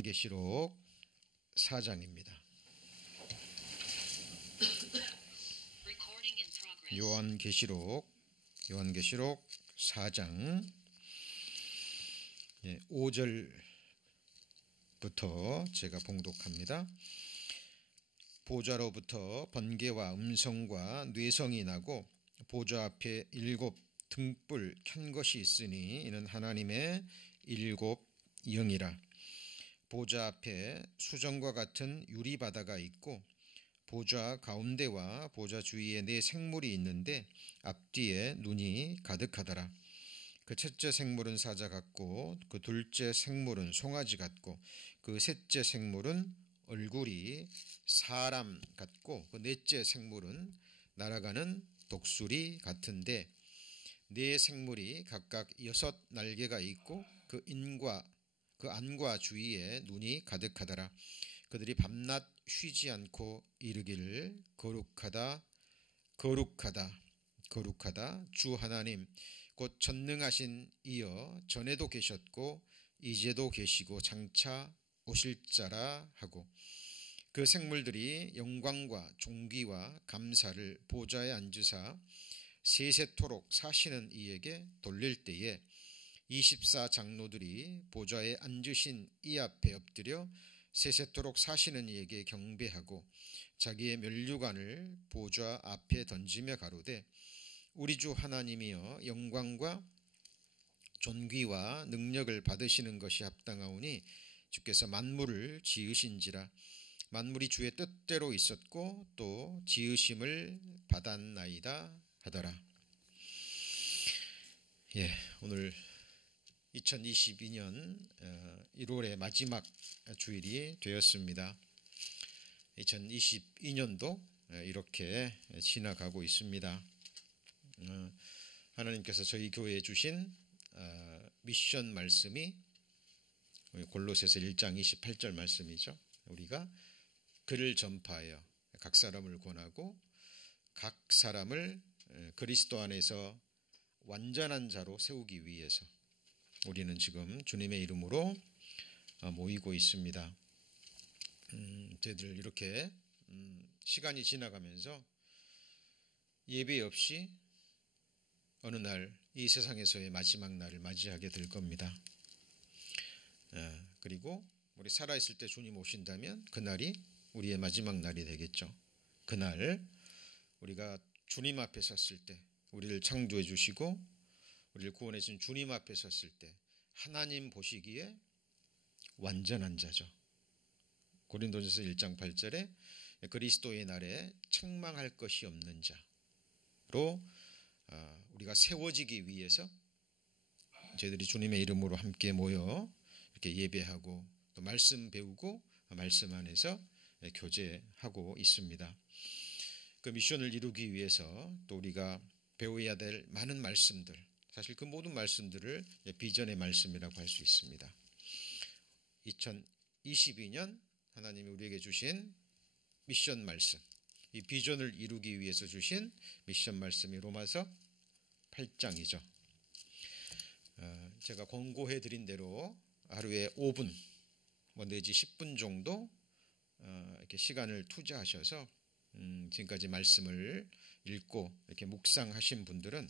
요한계시록 4장입니다. 요한계시록 4장 5절부터 제가 봉독합니다. 보좌로부터 번개와 음성과 뇌성이 나고 보좌 앞에 7 등불 켠 것이 있으니 이는 하나님의 7 영이라. 보좌 앞에 수정과 같은 유리바다가 있고 보좌 가운데와 보좌 주위에 4 생물이 있는데 앞뒤에 눈이 가득하더라. 그 첫째 생물은 사자 같고 그 둘째 생물은 송아지 같고 그 셋째 생물은 얼굴이 사람 같고 그 넷째 생물은 날아가는 독수리 같은데 4 생물이 각각 6 날개가 있고 그 안과 주위에 눈이 가득하더라. 그들이 밤낮 쉬지 않고 이르기를 거룩하다 거룩하다 거룩하다 주 하나님 곧 전능하신 이여 전에도 계셨고 이제도 계시고 장차 오실 자라 하고 그 생물들이 영광과 존귀와 감사를 보좌에 앉으사 세세토록 사시는 이에게 돌릴 때에 24 장로들이 보좌에 앉으신 이 앞에 엎드려 세세토록 사시는 이에게 경배하고 자기의 면류관을 보좌 앞에 던지며 가로되 우리 주 하나님이여 영광과 존귀와 능력을 받으시는 것이 합당하오니 주께서 만물을 지으신지라. 만물이 주의 뜻대로 있었고 또 지으심을 받았나이다 하더라. 오늘 2022년 1월의 마지막 주일이 되었습니다. 2022년도 이렇게 지나가고 있습니다. 하나님께서 저희 교회에 주신 미션 말씀이 골로새서 1장 28절 말씀이죠. 우리가 글을 전파하여 각 사람을 권하고 각 사람을 그리스도 안에서 완전한 자로 세우기 위해서 우리는 지금 주님의 이름으로 모이고 있습니다. 저희들 이렇게 시간이 지나가면서 예배 없이 어느 날 이 세상에서의 마지막 날을 맞이하게 될 겁니다. 그리고 우리 살아있을 때 주님 오신다면 그날이 우리의 마지막 날이 되겠죠. 그날 우리가 주님 앞에 섰을 때 우리를 창조해 주시고 우리를 구원해 주신 주님 앞에 섰을 때 하나님 보시기에 완전한 자죠. 고린도전서 1장 8절에 그리스도의 날에 책망할 것이 없는 자로 우리가 세워지기 위해서 저희들이 주님의 이름으로 함께 모여 이렇게 예배하고 또 말씀 배우고 말씀 안에서 교제하고 있습니다. 그 미션을 이루기 위해서 또 우리가 배워야 될 많은 말씀들, 사실 그 모든 말씀들을 비전의 말씀이라고 할 수 있습니다. 2022년 하나님이 우리에게 주신 미션 말씀, 이 비전을 이루기 위해서 주신 미션 말씀이 로마서 8장이죠. 제가 권고해 드린 대로 하루에 5분 내지 10분 정도 이렇게 시간을 투자하셔서 지금까지 말씀을 읽고 이렇게 묵상하신 분들은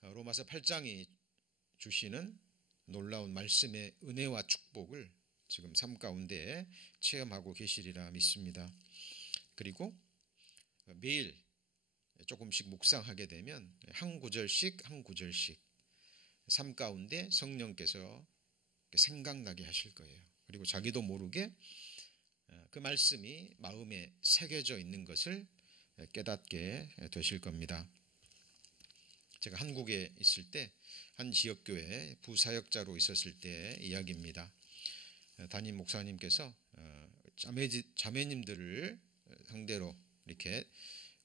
로마서 8장이 주시는 놀라운 말씀의 은혜와 축복을 지금 삶 가운데 체험하고 계시리라 믿습니다. 그리고 매일 조금씩 묵상하게 되면 한 구절씩 삶 가운데 성령께서 생각나게 하실 거예요. 그리고 자기도 모르게 그 말씀이 마음에 새겨져 있는 것을 깨닫게 되실 겁니다. 제가 한국에 있을 때 한 지역교회 부사역자로 있었을 때 이야기입니다. 담임 목사님께서 자매님들을 상대로 이렇게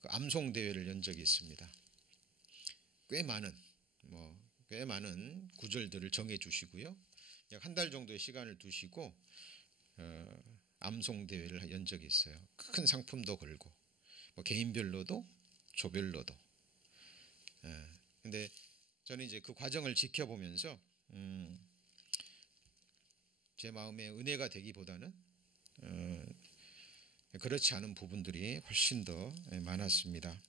암송 대회를 연 적이 있습니다. 꽤 많은 구절들을 정해 주시고요. 약 한 달 정도의 시간을 두시고 암송 대회를 연 적이 있어요. 큰 상품도 걸고 개인별로도 조별로도. 근데 저는 이제 그 과정을 지켜보면서 제 마음에 은혜가 되기보다는 그렇지 않은 부분들이 훨씬 더 많았습니다.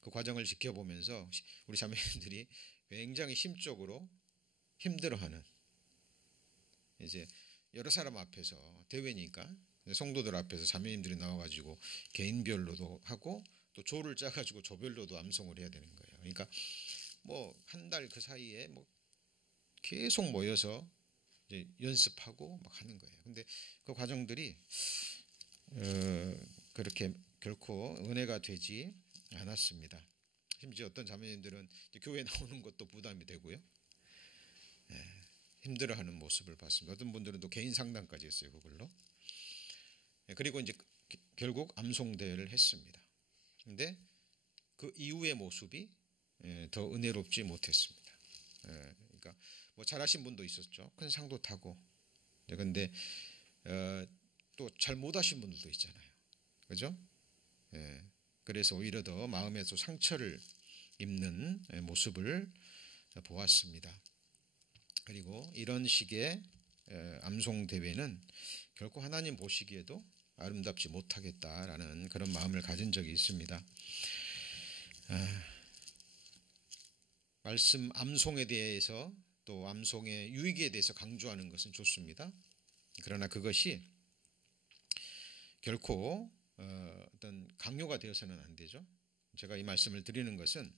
그 과정을 지켜보면서 우리 자매님들이 굉장히 심적으로 힘들어하는, 이제 여러 사람 앞에서 대회니까 성도들 앞에서 자매님들이 나와가지고 개인별로도 하고 또 조를 짜가지고 조별로도 암송을 해야 되는 거예요. 그러니까 뭐 한 달 그 사이에 뭐 계속 모여서 이제 연습하고 막 하는 거예요. 근데 그 과정들이 그렇게 결코 은혜가 되지 않았습니다. 심지어 어떤 자매님들은 교회 나오는 것도 부담이 되고요. 힘들어하는 모습을 봤습니다. 어떤 분들은 또 개인 상담까지 했어요, 그걸로. 그리고 이제 결국 암송 대회를 했습니다. 근데 그 이후의 모습이 더 은혜롭지 못했습니다. 그러니까 뭐 잘하신 분도 있었죠. 큰 상도 타고. 그런데 또 잘 못하신 분들도 있잖아요. 그죠? 그래서 오히려 더 마음에서 상처를 입는 모습을 보았습니다. 그리고 이런 식의 암송 대회는 결코 하나님 보시기에도 아름답지 못하겠다라는 그런 마음을 가진 적이 있습니다. 말씀 암송에 대해서 또 암송의 유익에 대해서 강조하는 것은 좋습니다. 그러나 그것이 결코 어떤 강요가 되어서는 안 되죠. 제가 이 말씀을 드리는 것은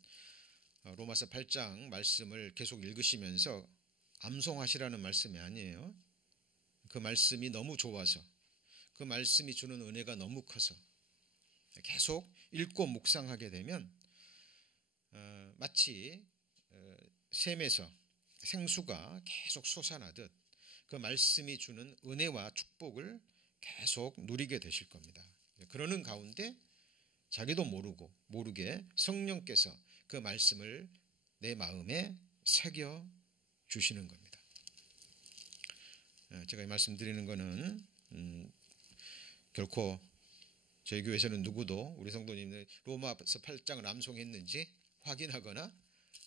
로마서 8장 말씀을 계속 읽으시면서 암송하시라는 말씀이 아니에요. 그 말씀이 너무 좋아서, 그 말씀이 주는 은혜가 너무 커서 계속 읽고 묵상하게 되면 마치 샘에서 생수가 계속 솟아나듯 그 말씀이 주는 은혜와 축복을 계속 누리게 되실 겁니다. 그러는 가운데 자기도 모르게 성령께서 그 말씀을 내 마음에 새겨 주시는 겁니다. 제가 이 말씀 드리는 것은 결코 저희 교회에서는 누구도 우리 성도님들 로마서 8장을 암송했는지 확인하거나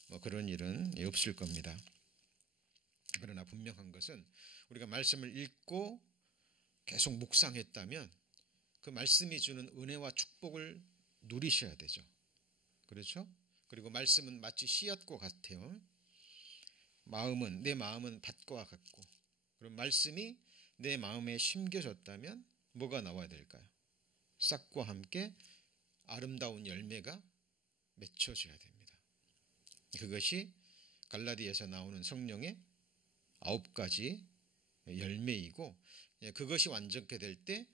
뭐 그런 일은 없을 겁니다. 그러나 분명한 것은 우리가 말씀을 읽고 계속 묵상했다면 그 말씀이 주는 은혜와 축복을 누리셔야 되죠. 그렇죠? 그리고 말씀은 마치 씨앗과 같아요. 내 마음은 밭과 같고, 그럼 말씀이 내 마음에 심겨졌다면 뭐가 나와야 될까요? 싹과 함께 아름다운 열매가 맺혀져야 됩니다. 그것이 갈라디아에서 나오는 성령의 9가지 열매이고, 그것이 완전케 될 때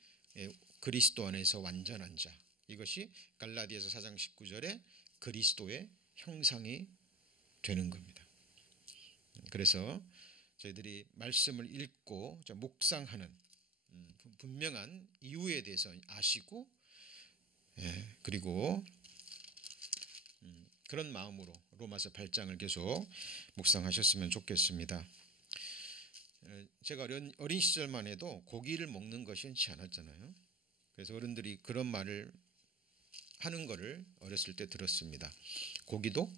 그리스도 안에서 완전한 자, 이것이 갈라디아서 4장 19절에 그리스도의 형상이 되는 겁니다. 그래서 저희들이 말씀을 읽고 묵상하는 분명한 이유에 대해서 아시고, 그리고 그런 마음으로 로마서 8장을 계속 묵상하셨으면 좋겠습니다. 제가 어린 시절만 해도 고기를 먹는 것이 흔치 않았잖아요. 그래서 어른들이 그런 말을 하는 것을 어렸을 때 들었습니다. 고기도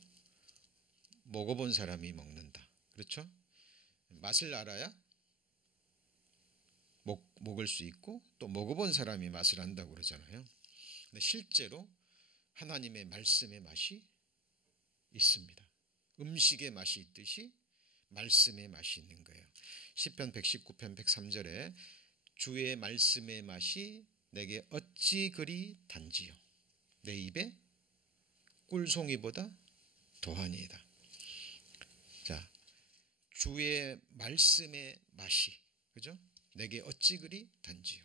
먹어본 사람이 먹는다. 그렇죠? 맛을 알아야 먹을 수 있고 또 먹어본 사람이 맛을 안다고 그러잖아요. 근데 실제로 하나님의 말씀의 맛이 있습니다. 음식의 맛이 있듯이 말씀의 맛이 있는 거예요. 시편 119편 103절에 주의 말씀의 맛이 내게 어찌 그리 단지요, 내 입에 꿀송이보다 더하니이다. 자, 주의 말씀의 맛이, 그죠? 내게 어찌 그리 단지요,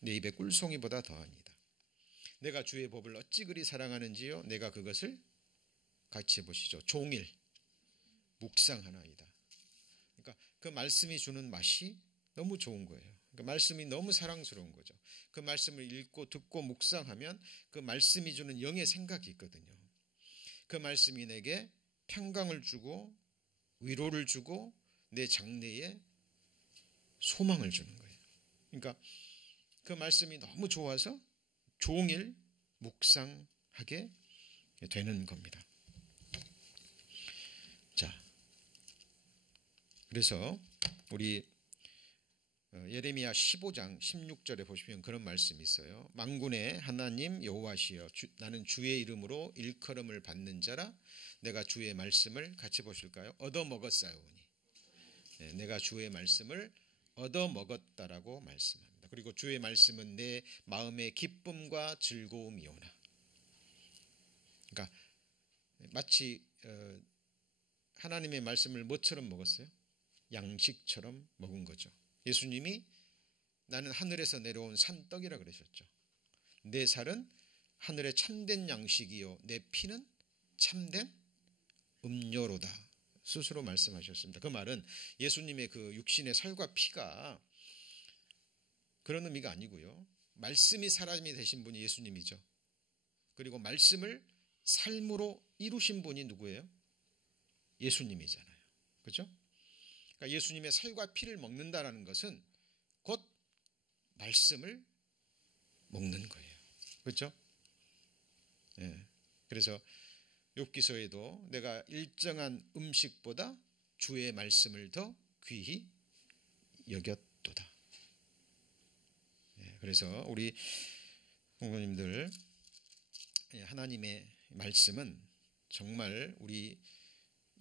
내 입에 꿀송이보다 더하니이다. 내가 주의 법을 어찌 그리 사랑하는지요, 내가 그것을 같이 해보시죠. 종일 묵상하나이다. 그러니까 그 말씀이 주는 맛이 너무 좋은 거예요. 그 말씀이 너무 사랑스러운 거죠. 그 말씀을 읽고 듣고 묵상하면 그 말씀이 주는 영의 생각이 있거든요. 그 말씀이 내게 평강을 주고 위로를 주고 내 장래에 소망을 주는 거예요. 그러니까 그 말씀이 너무 좋아서 종일 묵상하게 되는 겁니다. 자, 그래서 우리 예레미야 15장 16절에 보시면 그런 말씀이 있어요. 만군의 하나님 여호와시여 나는 주의 이름으로 일컬음을 받는 자라. 내가 주의 말씀을 같이 보실까요? 얻어먹었사오니. 내가 주의 말씀을 얻어먹었다라고 말씀합니다. 그리고 주의 말씀은 내 마음의 기쁨과 즐거움이오나. 그러니까 마치 하나님의 말씀을 뭐처럼 먹었어요? 양식처럼 먹은 거죠. 예수님이 나는 하늘에서 내려온 산떡이라 그러셨죠. 내 살은 하늘의 참된 양식이요 내 피는 참된 음료로다 스스로 말씀하셨습니다. 그 말은 예수님의 그 육신의 살과 피가 그런 의미가 아니고요. 말씀이 사람이 되신 분이 예수님이죠. 그리고 말씀을 삶으로 이루신 분이 누구예요? 예수님이잖아요. 그렇죠? 그러니까 예수님의 살과 피를 먹는다라는 것은 곧 말씀을 먹는 거예요. 그렇죠? 예. 그래서 욥기서에도 내가 일정한 음식보다 주의 말씀을 더 귀히 여겼도다. 예. 그래서 우리 공부님들 하나님의 말씀은 정말 우리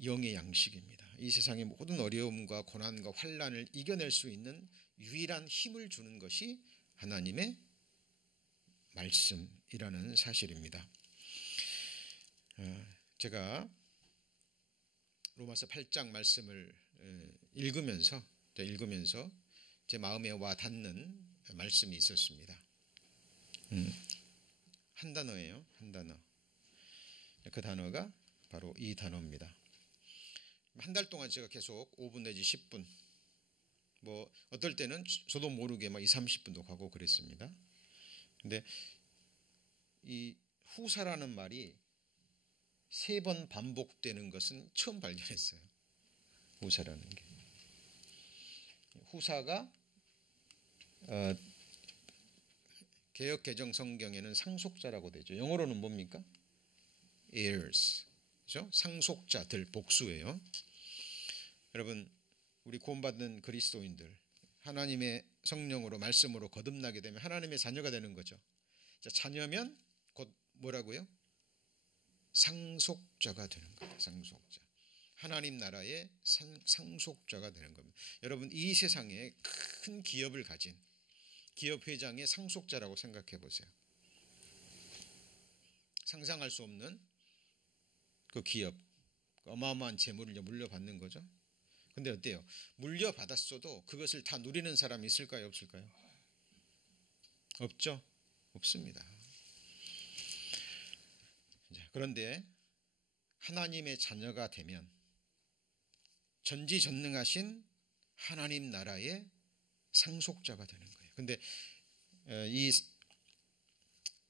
영의 양식입니다. 이 세상의 모든 어려움과 고난과 환난을 이겨낼 수 있는 유일한 힘을 주는 것이 하나님의 말씀이라는 사실입니다. 제가 로마서 8장 말씀을 읽으면서 제 마음에 와 닿는 말씀이 있었습니다. 한 단어예요. 한 단어. 그 단어가 바로 이 단어입니다. 한 달 동안 제가 계속 5분 내지 10분 뭐 어떨 때는 저도 모르게 막 20-30분도 가고 그랬습니다. 근데 이 후사라는 말이 3번 반복되는 것은 처음 발견했어요. 후사라는 게. 후사가 개역 개정 성경에는 상속자라고 되죠. 영어로는 뭡니까? heirs. 그렇죠? 상속자들 복수예요. 여러분 우리 구원받는 그리스도인들 하나님의 성령으로 말씀으로 거듭나게 되면 하나님의 자녀가 되는 거죠. 자, 자녀면 곧 뭐라고요? 상속자가 되는 거예요. 상속자. 하나님 나라의 상속자가 되는 겁니다. 여러분 이 세상에 큰 기업을 가진 기업 회장의 상속자라고 생각해 보세요. 상상할 수 없는 그 기업 어마어마한 재물을 물려받는 거죠. 근데 어때요? 물려받았어도 그것을 다 누리는 사람이 있을까요? 없을까요? 없죠. 없습니다. 그런데 하나님의 자녀가 되면 전지전능하신 하나님 나라의 상속자가 되는 거예요. 근데 이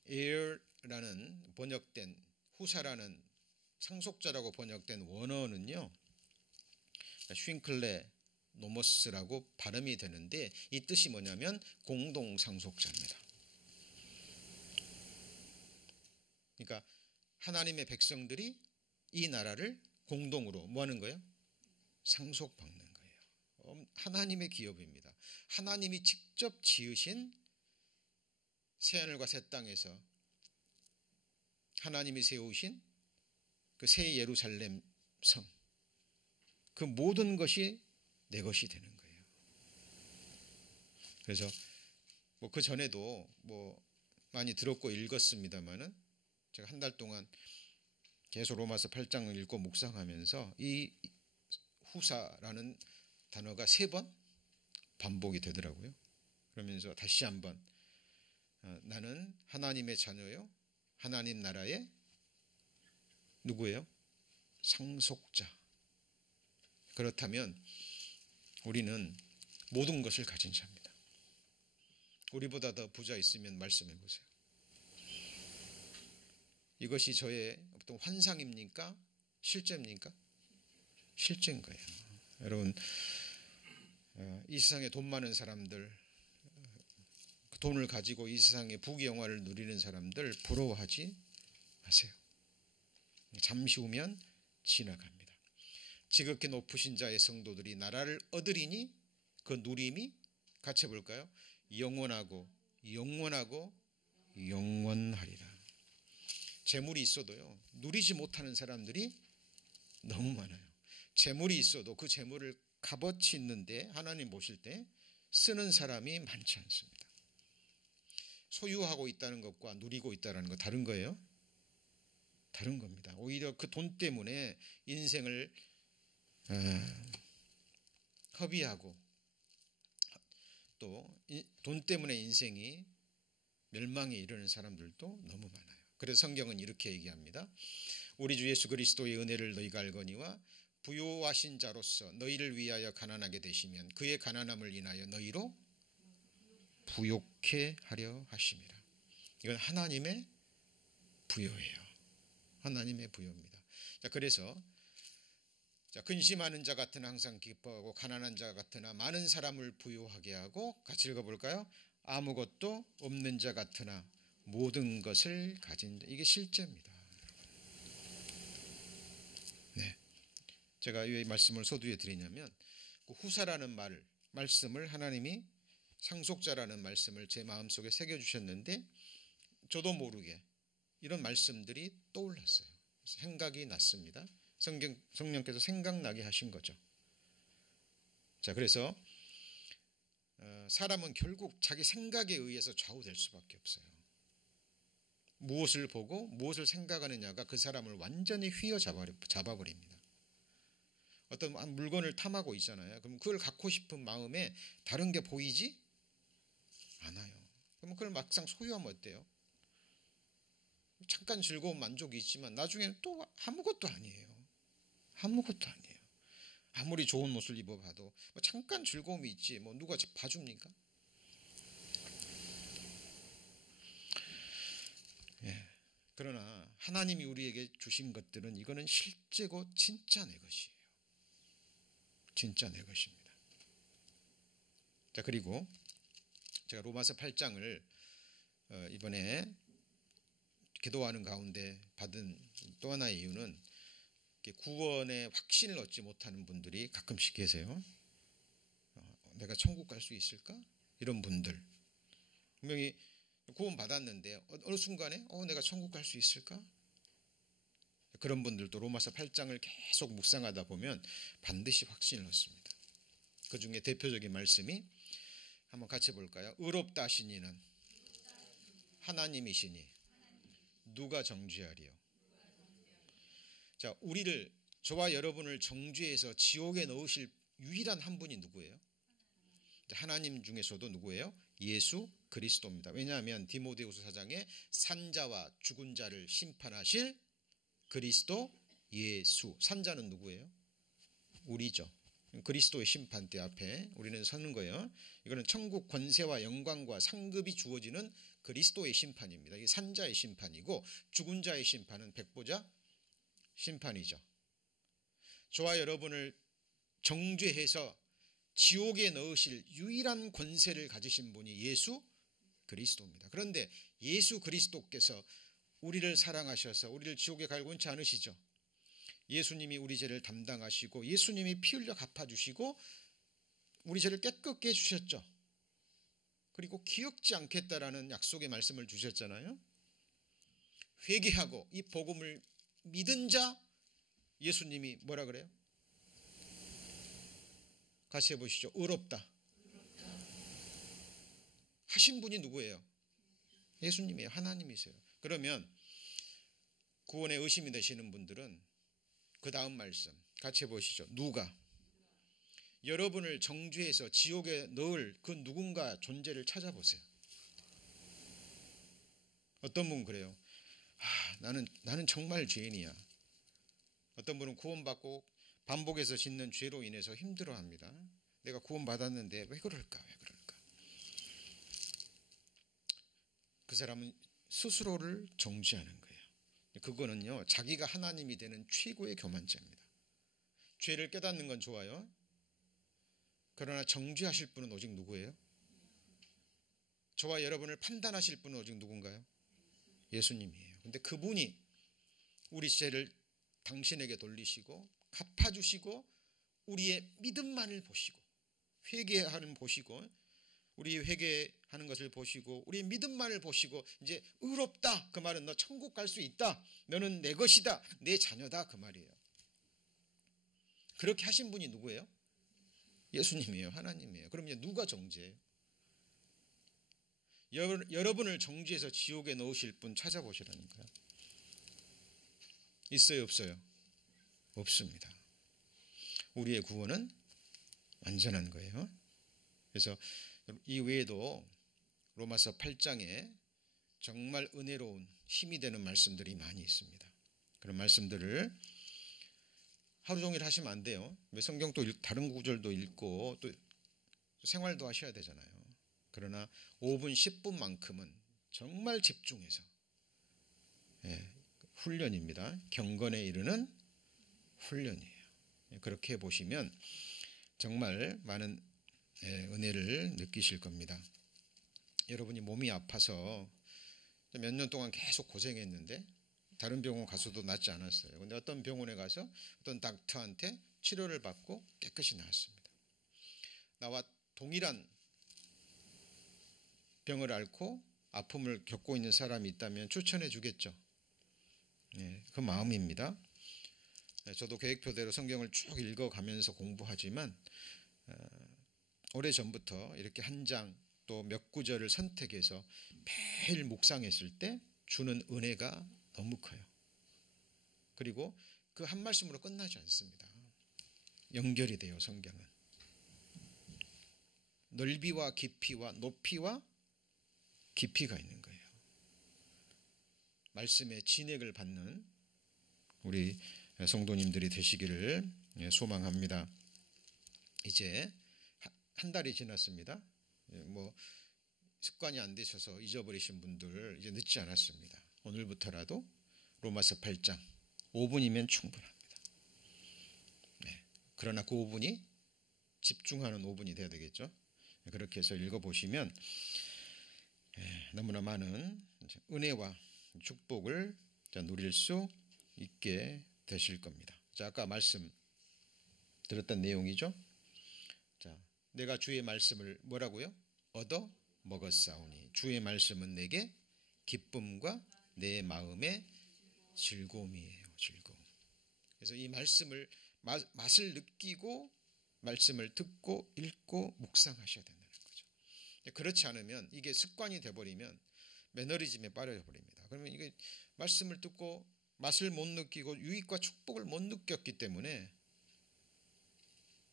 heir라는 번역된 후사라는 상속자라고 번역된 원어는요. 쉰클레 노머스라고 발음이 되는데 이 뜻이 뭐냐면 공동상속자입니다. 그러니까 하나님의 백성들이 이 나라를 공동으로 뭐 하는 거예요? 상속받는 거예요. 하나님의 기업입니다. 하나님이 직접 지으신 새하늘과 새 땅에서 하나님이 세우신 그 새 예루살렘 성, 그 모든 것이 내 것이 되는 거예요. 그래서 뭐 그 전에도 뭐 많이 들었고 읽었습니다만은 제가 한 달 동안 계속 로마서 8장을 읽고 묵상하면서 이 후사라는 단어가 3번 반복이 되더라고요. 그러면서 다시 한번 나는 하나님의 자녀요, 하나님 나라의 누구예요? 상속자. 그렇다면 우리는 모든 것을 가진 자입니다. 우리보다 더 부자 있으면 말씀해 보세요. 이것이 저의 어떤 환상입니까? 실제입니까? 실제인 거예요. 여러분 이 세상에 돈 많은 사람들, 돈을 가지고 이 세상의 부귀영화를 누리는 사람들 부러워하지 마세요. 잠시 후면 지나갑니다. 지극히 높으신 자의 성도들이 나라를 얻으리니 그 누림이 같이 해볼까요? 영원하고 영원하고 영원하리라. 재물이 있어도요, 누리지 못하는 사람들이 너무 많아요. 재물이 있어도 그 재물을 값어치 있는데 하나님 보실 때 쓰는 사람이 많지 않습니다. 소유하고 있다는 것과 누리고 있다는 거 다른 거예요? 다른 겁니다. 오히려 그 돈 때문에 인생을 허비하고 또 돈 때문에 인생이 멸망에 이르는 사람들도 너무 많아요. 그래서 성경은 이렇게 얘기합니다. 우리 주 예수 그리스도의 은혜를 너희가 알거니와 부요하신 자로서 너희를 위하여 가난하게 되시면 그의 가난함을 인하여 너희로 부욕해 하려 하심이라. 이건 하나님의 부요예요. 하나님의 부요입니다. 자, 그래서 근심하는 자 같으나 항상 기뻐하고 가난한 자 같으나 많은 사람을 부요하게 하고, 같이 읽어볼까요? 아무것도 없는 자 같으나 모든 것을 가진 자. 이게 실제입니다. 네, 제가 이 말씀을 소두에 드리냐면 그 후사라는 말씀을 하나님이 상속자라는 말씀을 제 마음속에 새겨주셨는데 저도 모르게 이런 말씀들이 떠올랐어요. 생각이 났습니다. 성령께서 생각나게 하신 거죠. 자, 그래서 사람은 결국 자기 생각에 의해서 좌우될 수밖에 없어요. 무엇을 보고 무엇을 생각하느냐가 그 사람을 완전히 휘어잡아버립니다. 어떤 물건을 탐하고 있잖아요. 그럼 그걸 갖고 싶은 마음에 다른 게 보이지 않아요. 그럼 그걸 막상 소유하면 어때요? 잠깐 즐거운 만족이 있지만 나중에는 또 아무것도 아니에요. 아무것도 아니에요. 아무리 좋은 옷을 입어봐도 잠깐 즐거움이 있지 뭐 누가 봐줍니까? 예. 그러나 하나님이 우리에게 주신 것들은 이거는 실제고 진짜 내 것이에요. 진짜 내 것입니다. 자, 그리고 제가 로마서 8장을 이번에 기도하는 가운데 받은 또 하나의 이유는 구원의 확신을 얻지 못하는 분들이 가끔씩 계세요. 내가 천국 갈 수 있을까? 이런 분들 분명히 구원 받았는데 어느 순간에 내가 천국 갈 수 있을까? 그런 분들도 로마서 8장을 계속 묵상하다 보면 반드시 확신을 얻습니다. 그 중에 대표적인 말씀이 한번 같이 볼까요? 의롭다 하신 이는 하나님이시니 누가 정죄하리요? 자, 저와 여러분을 정죄해서 지옥에 넣으실 유일한 한 분이 누구예요? 하나님 중에서도 누구예요? 예수 그리스도입니다. 왜냐하면 디모데후서 4장에 산자와 죽은 자를 심판하실 그리스도 예수. 산자는 누구예요? 우리죠. 그리스도의 심판대 앞에 우리는 서는 거예요. 이거는 천국 권세와 영광과 상급이 주어지는 그리스도의 심판입니다. 이게 산자의 심판이고, 죽은 자의 심판은 백보자 심판이죠. 저와 여러분을 정죄해서 지옥에 넣으실 유일한 권세를 가지신 분이 예수 그리스도입니다. 그런데 예수 그리스도께서 우리를 사랑하셔서 우리를 지옥에 갈 원치 않으시죠. 예수님이 우리 죄를 담당하시고 예수님이 피 흘려 갚아주시고 우리 죄를 깨끗게 해주셨죠. 그리고 기억지 않겠다라는 약속의 말씀을 주셨잖아요. 회개하고 이 복음을 믿은 자 예수님이 뭐라 그래요? 같이 해보시죠. 의롭다 하신 분이 누구예요? 예수님이에요. 하나님이세요. 그러면 구원에 의심이 되시는 분들은 그 다음 말씀 같이 해보시죠. 누가 여러분을 정죄해서 지옥에 넣을 그 누군가 존재를 찾아보세요. 어떤 분은 그래요. 나는 정말 죄인이야. 어떤 분은 구원받고 반복해서 짓는 죄로 인해서 힘들어합니다. 내가 구원받았는데 왜 그럴까? 그 사람은 스스로를 정죄하는 거예요. 그거는요, 자기가 하나님이 되는 최고의 교만죄입니다. 죄를 깨닫는 건 좋아요. 그러나 정죄하실 분은 오직 누구예요? 저와 여러분을 판단하실 분은 오직 누군가요? 예수님이에요. 근데 그분이 우리 죄를 당신에게 돌리시고 갚아주시고 우리의 믿음만을 보시고 회개하는 보시고 우리 회개하는 것을 보시고 우리 믿음만을 보시고 이제 의롭다 그 말은 너 천국 갈 수 있다, 너는 내 것이다, 내 자녀다 그 말이에요. 그렇게 하신 분이 누구예요? 예수님이에요. 하나님이에요. 그럼 이제 누가 정죄해요? 여러분을 정죄해서 지옥에 넣으실 분 찾아보시라는 거예요. 있어요, 없어요? 없습니다. 우리의 구원은 완전한 거예요. 그래서 이 외에도 로마서 8장에 정말 은혜로운 힘이 되는 말씀들이 많이 있습니다. 그런 말씀들을 하루 종일 하시면 안 돼요. 성경 또 다른 구절도 읽고 또 생활도 하셔야 되잖아요. 그러나 5분 10분만큼은 정말 집중해서 훈련입니다. 경건에 이르는 훈련이에요. 그렇게 보시면 정말 많은 은혜를 느끼실 겁니다. 여러분이 몸이 아파서 몇 년 동안 계속 고생했는데 다른 병원 가서도 낫지 않았어요. 그런데 어떤 병원에 가서 어떤 닥터한테 치료를 받고 깨끗이 나았습니다. 나와 동일한 병을 앓고 아픔을 겪고 있는 사람이 있다면 추천해 주겠죠. 그 마음입니다. 저도 계획표대로 성경을 쭉 읽어가면서 공부하지만 오래전부터 이렇게 한 장 또 몇 구절을 선택해서 매일 묵상했을 때 주는 은혜가 너무 커요. 그리고 그 한 말씀으로 끝나지 않습니다. 연결이 돼요. 성경은 넓이와 깊이와 높이와 깊이가 있는 거예요. 말씀의 진액을 받는 우리 성도님들이 되시기를 소망합니다. 이제 한 달이 지났습니다. 뭐 습관이 안 되셔서 잊어버리신 분들 이제 늦지 않았습니다. 오늘부터라도 로마서 8장 5분이면 충분합니다. 그러나 그 5분이 집중하는 5분이 돼야 되겠죠. 그렇게 해서 읽어보시면 너무나 많은 은혜와 축복을 누릴 수 있게 되실 겁니다. 자, 아까 말씀 들었던 내용이죠. 자, 내가 주의 말씀을 뭐라고요? 얻어 먹었사오니 주의 말씀은 내게 기쁨과 내 마음의 즐거움이에요. 즐거움. 그래서 이 말씀을 맛을 느끼고 말씀을 듣고 읽고 묵상하셔야 된다는 거죠. 그렇지 않으면 이게 습관이 돼버리면 매너리즘에 빠져버립니다. 그러면 이게 말씀을 듣고 맛을 못 느끼고 유익과 축복을 못 느꼈기 때문에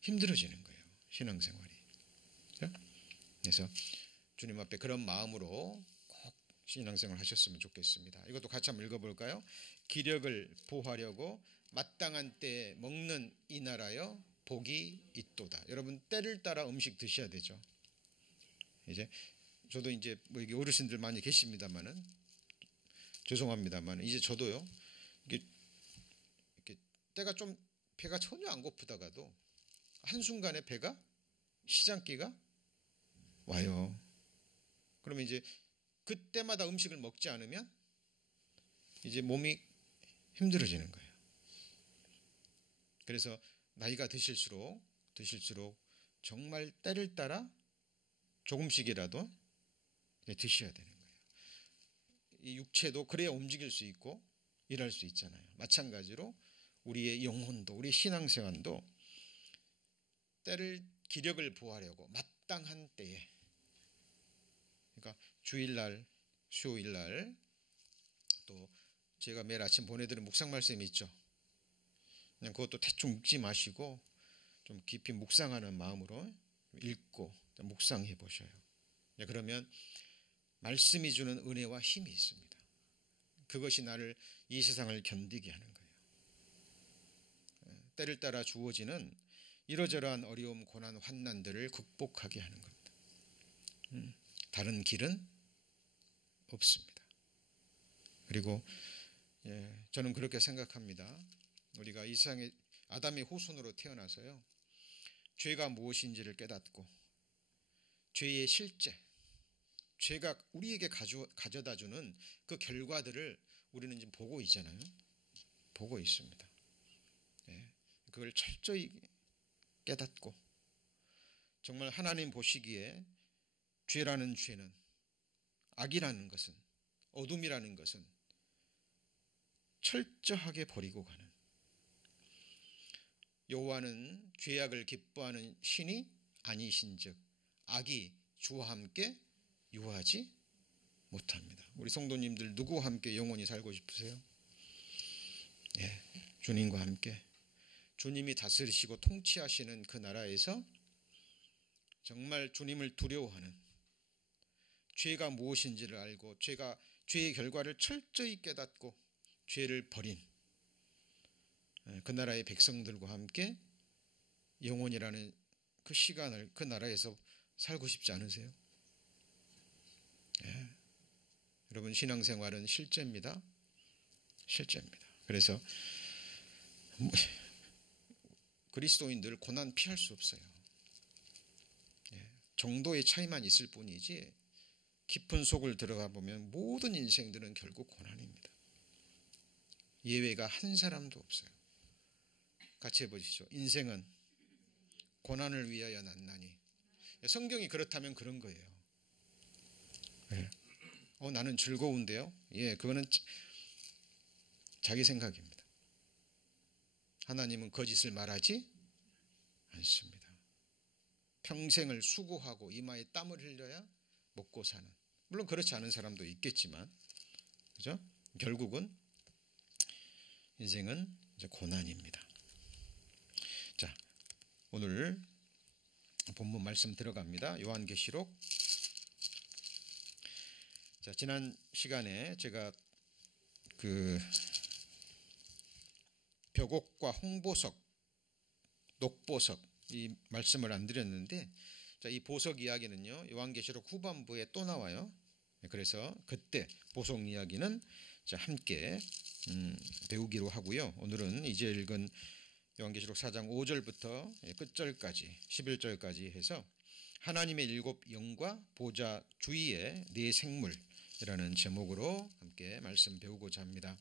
힘들어지는 거예요. 신앙생활이. 그래서 주님 앞에 그런 마음으로 꼭 신앙생활 하셨으면 좋겠습니다. 이것도 같이 한번 읽어볼까요? 기력을 보하려고 마땅한 때에 먹는 이 나라여 복이 있도다. 여러분 때를 따라 음식 드셔야 되죠. 이제 저도 이제 뭐 여기 어르신들 많이 계십니다만은 죄송합니다만 이제 저도요 이렇게 때가 좀 배가 전혀 안 고프다가도 한순간에 배가 시장기가 와요. 그러면 이제 그때마다 음식을 먹지 않으면 이제 몸이 힘들어지는 거예요. 그래서 나이가 드실수록 정말 때를 따라 조금씩이라도 드셔야 되는 거예요. 이 육체도 그래야 움직일 수 있고 일할 수 있잖아요. 마찬가지로 우리의 영혼도 우리 신앙생활도 때를 기력을 보하려고 마땅한 때에, 그러니까 주일날, 수요일날 또 제가 매일 아침 보내드리는 묵상 말씀이 있죠. 그냥 그것도 대충 읽지 마시고 좀 깊이 묵상하는 마음으로 읽고 묵상해 보셔요. 그러면 말씀이 주는 은혜와 힘이 있습니다. 그것이 나를 이 세상을 견디게 하는 거예요. 때를 따라 주어지는 이러저러한 어려움, 고난, 환난들을 극복하게 하는 겁니다. 다른 길은 없습니다. 그리고 저는 그렇게 생각합니다. 우리가 이 세상에 아담의 후손으로 태어나서요, 죄가 무엇인지를 깨닫고 죄의 실제, 죄가 우리에게 가져다주는 그 결과들을 우리는 지금 보고 있잖아요. 보고 있습니다. 그걸 철저히 깨닫고 정말 하나님 보시기에 죄라는 죄는, 악이라는 것은, 어둠이라는 것은 철저하게 버리고 가는, 여호와는 죄악을 기뻐하는 신이 아니신즉 악이 주와 함께 유하지 못합니다. 우리 성도님들 누구와 함께 영원히 살고 싶으세요? 예, 주님과 함께, 주님이 다스리시고 통치하시는 그 나라에서 정말 주님을 두려워하는, 죄가 무엇인지를 알고 죄의 결과를 철저히 깨닫고 죄를 버린 그 나라의 백성들과 함께 영원이라는 그 시간을 그 나라에서 살고 싶지 않으세요? 예. 여러분, 신앙생활은 실제입니다. 실제입니다. 그래서 그리스도인들 고난 피할 수 없어요. 예. 정도의 차이만 있을 뿐이지 깊은 속을 들어가 보면 모든 인생들은 결국 고난입니다. 예외가 한 사람도 없어요. 같이 해보시죠. 인생은 고난을 위하여 났나니. 성경이 그렇다면 그런 거예요. 예. 나는 즐거운데요. 예, 그거는 자기 생각입니다. 하나님은 거짓을 말하지 않습니다. 평생을 수고하고 이마에 땀을 흘려야 먹고 사는, 물론 그렇지 않은 사람도 있겠지만, 그죠? 결국은 인생은 이제 고난입니다. 자, 오늘 본문 말씀 들어갑니다. 요한계시록. 자, 지난 시간에 제가 그 벽옥과 홍보석, 녹보석 이 말씀을 안 드렸는데, 자, 이 보석 이야기는요 요한계시록 후반부에 또 나와요. 그래서 그때 보석 이야기는 자, 함께 배우기로 하고요. 오늘은 이제 읽은 요한계시록 4장 5절부터 끝절까지 11절까지 해서 하나님의 일곱 영과 보좌 주위의 네 생물이라는 제목으로 함께 말씀 배우고자 합니다.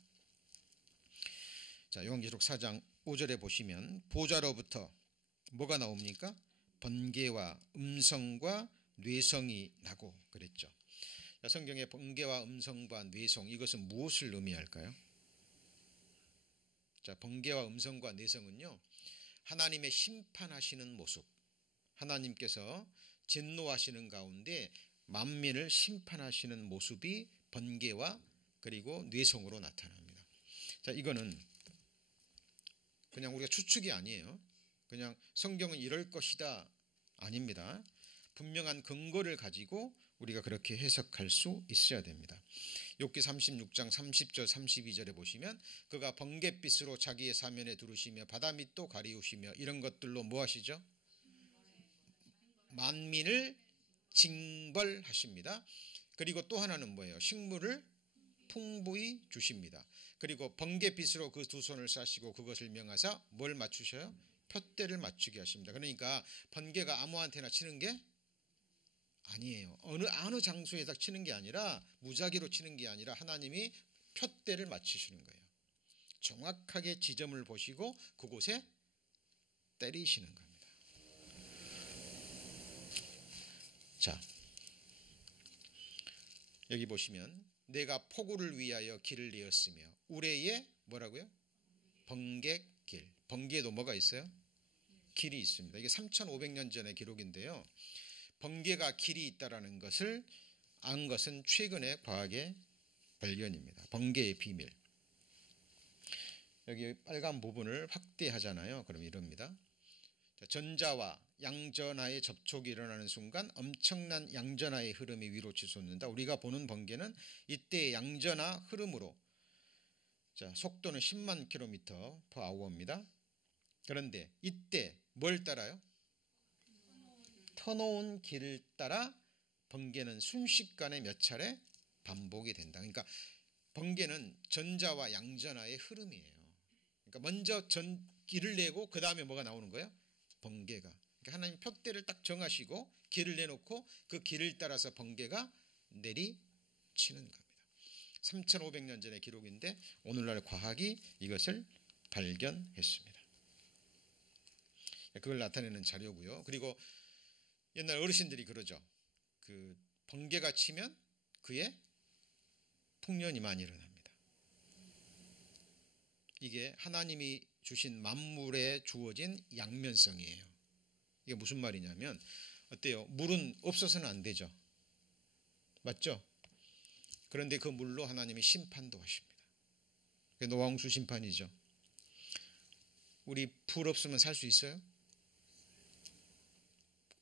자, 요한계시록 4장 5절에 보시면 보좌로부터 뭐가 나옵니까? 번개와 음성과 뇌성이 나고 그랬죠. 성경의 번개와 음성과 뇌성, 이것은 무엇을 의미할까요? 자, 번개와 음성과 뇌성은요, 하나님의 심판하시는 모습, 하나님께서 진노하시는 가운데 만민을 심판하시는 모습이 번개와 그리고 뇌성으로 나타납니다. 자, 이거는 그냥 우리가 추측이 아니에요. 그냥 성경은 이럴 것이다 아닙니다. 분명한 근거를 가지고 우리가 그렇게 해석할 수 있어야 됩니다. 욥기 36장 30절 32절에 보시면 그가 번갯빛으로 자기의 사면에 두르시며 바다 밑도 가리우시며 이런 것들로 뭐 하시죠? 만민을 징벌하십니다. 그리고 또 하나는 뭐예요? 식물을 풍부히 주십니다. 그리고 번갯빛으로 그 두 손을 싸시고 그것을 명하사 뭘 맞추셔요? 푯대를 맞추게 하십니다. 그러니까 번개가 아무한테나 치는 게 아니에요. 어느 장소에다 치는 게 아니라, 무작위로 치는 게 아니라 하나님이 푯대를 맞추시는 거예요. 정확하게 지점을 보시고 그곳에 때리시는 겁니다. 자, 여기 보시면 내가 폭우를 위하여 길을 내었으며 우레에 뭐라고요? 번갯길. 번개에도 뭐가 있어요? 길이 있습니다. 이게 3,500년 전의 기록인데요. 번개가 길이 있다라는 것을 안 것은 최근의 과학의 발견입니다. 번개의 비밀. 여기 빨간 부분을 확대하잖아요. 그럼 이럽니다. 전자와 양전하의 접촉이 일어나는 순간 엄청난 양전하의 흐름이 위로 치솟는다. 우리가 보는 번개는 이때의 양전하 흐름으로, 자, 속도는 10만 km/h입니다. 그런데 이때 뭘 따라요? 터놓은 길을 따라 번개는 순식간에 몇 차례 반복이 된다. 그러니까 번개는 전자와 양전하의 흐름이에요. 그러니까 먼저 길을 내고 그 다음에 뭐가 나오는 거예요? 번개가. 그러니까 하나님 푯대를 딱 정하시고 길을 내놓고 그 길을 따라서 번개가 내리치는 겁니다. 3,500년 전의 기록인데 오늘날 과학이 이것을 발견했습니다. 그걸 나타내는 자료고요. 그리고 옛날 어르신들이 그러죠. 그 번개가 치면 그의 풍년이 많이 일어납니다. 이게 하나님이 주신 만물에 주어진 양면성이에요. 이게 무슨 말이냐면 어때요? 물은 없어서는 안 되죠. 맞죠? 그런데 그 물로 하나님이 심판도 하십니다. 그게 노아홍수 심판이죠. 우리 불 없으면 살 수 있어요?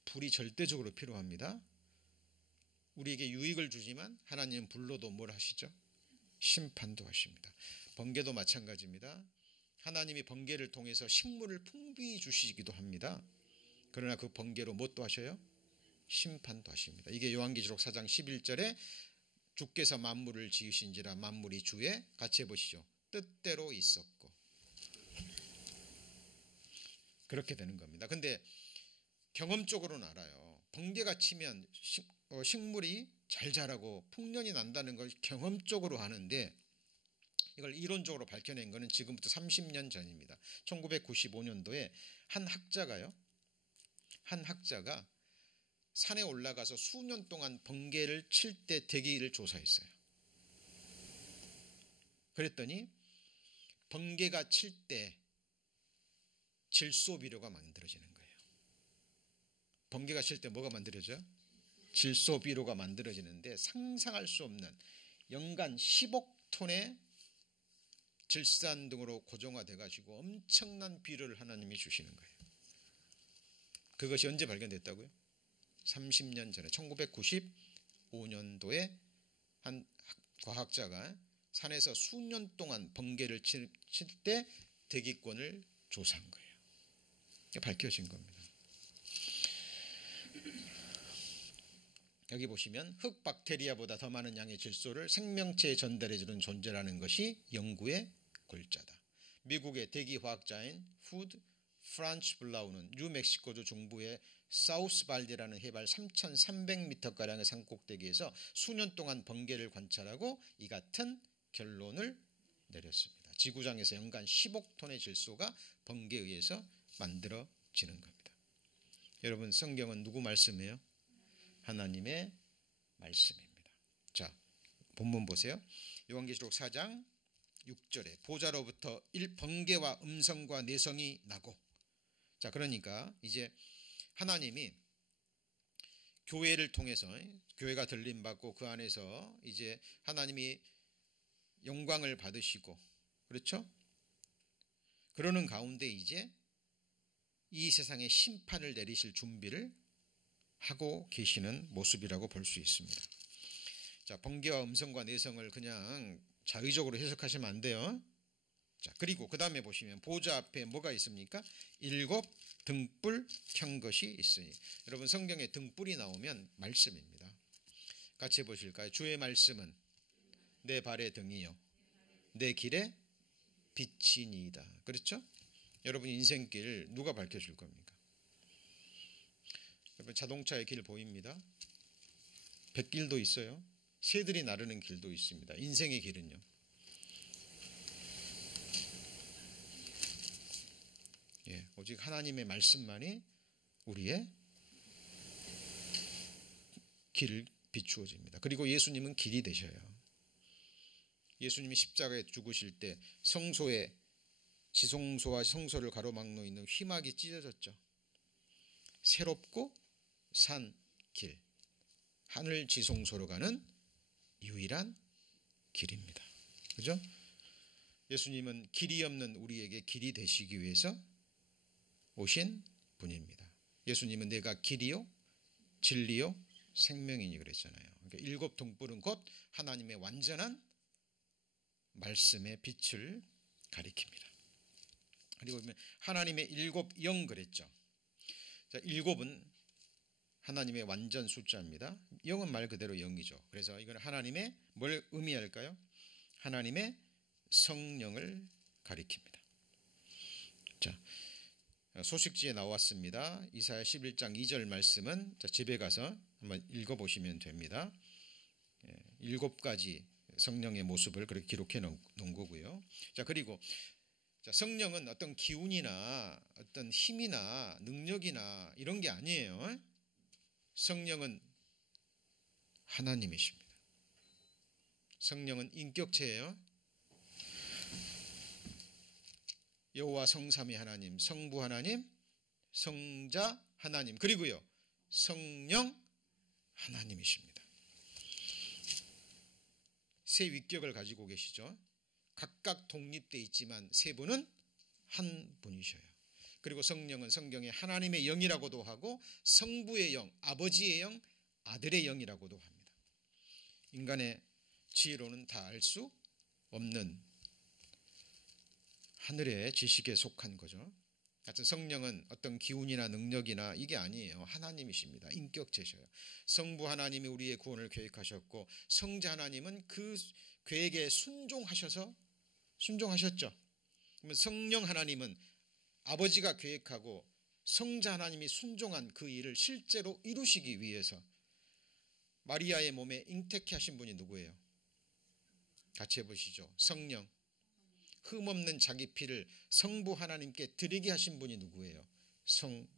불이 절대적으로 필요합니다. 우리에게 유익을 주지만 하나님은 불로도 뭘 하시죠? 심판도 하십니다. 번개도 마찬가지입니다. 하나님이 번개를 통해서 식물을 풍부히 주시기도 합니다. 그러나 그 번개로 뭣도 하셔요? 심판도 하십니다. 이게 요한계시록 4장 11절에 주께서 만물을 지으신지라 만물이 주의 같이 해보시죠. 뜻대로 있었고 그렇게 되는 겁니다. 근데 경험적으로는 알아요. 번개가 치면 식물이 잘 자라고 풍년이 난다는 걸 경험적으로 아는데 이걸 이론적으로 밝혀낸 것은 지금부터 30년 전입니다. 1995년도에 한 학자가 산에 올라가서 수년 동안 번개를 칠 때 대기를 조사했어요. 그랬더니 번개가 칠 때 질소비료가 만들어지는 거예요. 번개가 칠 때 뭐가 만들어져요? 질소비료가 만들어지는데 상상할 수 없는 연간 10억 톤의 질산 등으로 고정화돼 가지고 엄청난 비료를 하나님이 주시는 거예요. 그것이 언제 발견됐다고요? 30년 전에 1995년도에 한 과학자가 산에서 수년 동안 번개를 칠 때 대기권을 조사한 거예요. 밝혀진 겁니다. 여기 보시면 흙 박테리아보다 더 많은 양의 질소를 생명체에 전달해주는 존재라는 것이 연구의 골자다. 미국의 대기화학자인 후드 프란츠 블라우는 뉴멕시코주 중부의 사우스발디라는 해발 3,300m가량의 산꼭대기에서 수년 동안 번개를 관찰하고 이 같은 결론을 내렸습니다. 지구상에서 연간 10억 톤의 질소가 번개에 의해서 만들어지는 겁니다. 여러분, 성경은 누구 말씀이에요? 하나님의 말씀입니다. 자, 본문 보세요. 요한계시록 4장 6절에 보좌로부터 번개와 음성과 내성이 나고, 자, 그러니까 이제 하나님이 교회를 통해서 교회가 들림받고 그 안에서 이제 하나님이 영광을 받으시고, 그렇죠? 그러는 가운데 이제 이 세상에 심판을 내리실 준비를 하고 계시는 모습이라고 볼 수 있습니다. 자, 번개와 음성과 내성을 그냥 자의적으로 해석하시면 안 돼요. 자, 그리고 그 다음에 보시면 보좌 앞에 뭐가 있습니까? 7 등불 켠 것이 있으니. 여러분, 성경에 등불이 나오면 말씀입니다. 같이 보실까요? 주의 말씀은 내 발의 등이요 내 길의 빛이니이다. 그렇죠? 여러분, 인생길 누가 밝혀줄 겁니까? 여러분, 자동차의 길 보입니다. 뱃길도 있어요. 새들이 나르는 길도 있습니다. 인생의 길은요, 오직 하나님의 말씀만이 우리의 길을 비추어집니다. 그리고 예수님은 길이 되셔요. 예수님이 십자가에 죽으실 때 성소에 지성소와 성소를 가로막고 있는 휘막이 찢어졌죠. 새롭고 산 길, 하늘 지성소로 가는 유일한 길입니다. 그죠? 예수님은 길이 없는 우리에게 길이 되시기 위해서 오신 분입니다. 예수님은 내가 길이요 진리요 생명이니 그랬잖아요. 그러니까 7 등불은 곧 하나님의 완전한 말씀의 빛을 가리킵니다. 그리고 하나님의 7 영 그랬죠. 자, 7은 하나님의 완전 숫자입니다. 0은 말 그대로 0이죠. 그래서 이건 하나님의 뭘 의미할까요? 하나님의 성령을 가리킵니다. 자, 소식지에 나왔습니다. 이사야 11장 2절 말씀은 집에 가서 한번 읽어보시면 됩니다. 7가지 성령의 모습을 그렇게 기록해 놓은 거고요. 자, 그리고 성령은 어떤 기운이나 어떤 힘이나 능력이나 이런 게 아니에요. 성령은 하나님이십니다. 성령은 인격체예요. 여호와 성삼위 하나님, 성부 하나님, 성자 하나님, 그리고요 성령 하나님이십니다. 세 위격을 가지고 계시죠. 각각 독립되어 있지만 세 분은 한 분이셔요. 그리고 성령은 성경에 하나님의 영이라고도 하고 성부의 영, 아버지의 영, 아들의 영이라고도 합니다. 인간의 지혜로는 다 알 수 없는 하늘의 지식에 속한 거죠. 하여튼 성령은 어떤 기운이나 능력이나 이게 아니에요. 하나님이십니다. 인격체셔요. 성부 하나님이 우리의 구원을 계획하셨고 성자 하나님은 그 계획에 순종하셨죠. 그러면 성령 하나님은 아버지가 계획하고 성자 하나님이 순종한 그 일을 실제로 이루시기 위해서 마리아의 몸에 잉태케 하신 분이 누구예요? 같이 해보시죠. 성령. 흠없는 자기 피를 성부 하나님께 드리게 하신 분이 누구예요? 성령.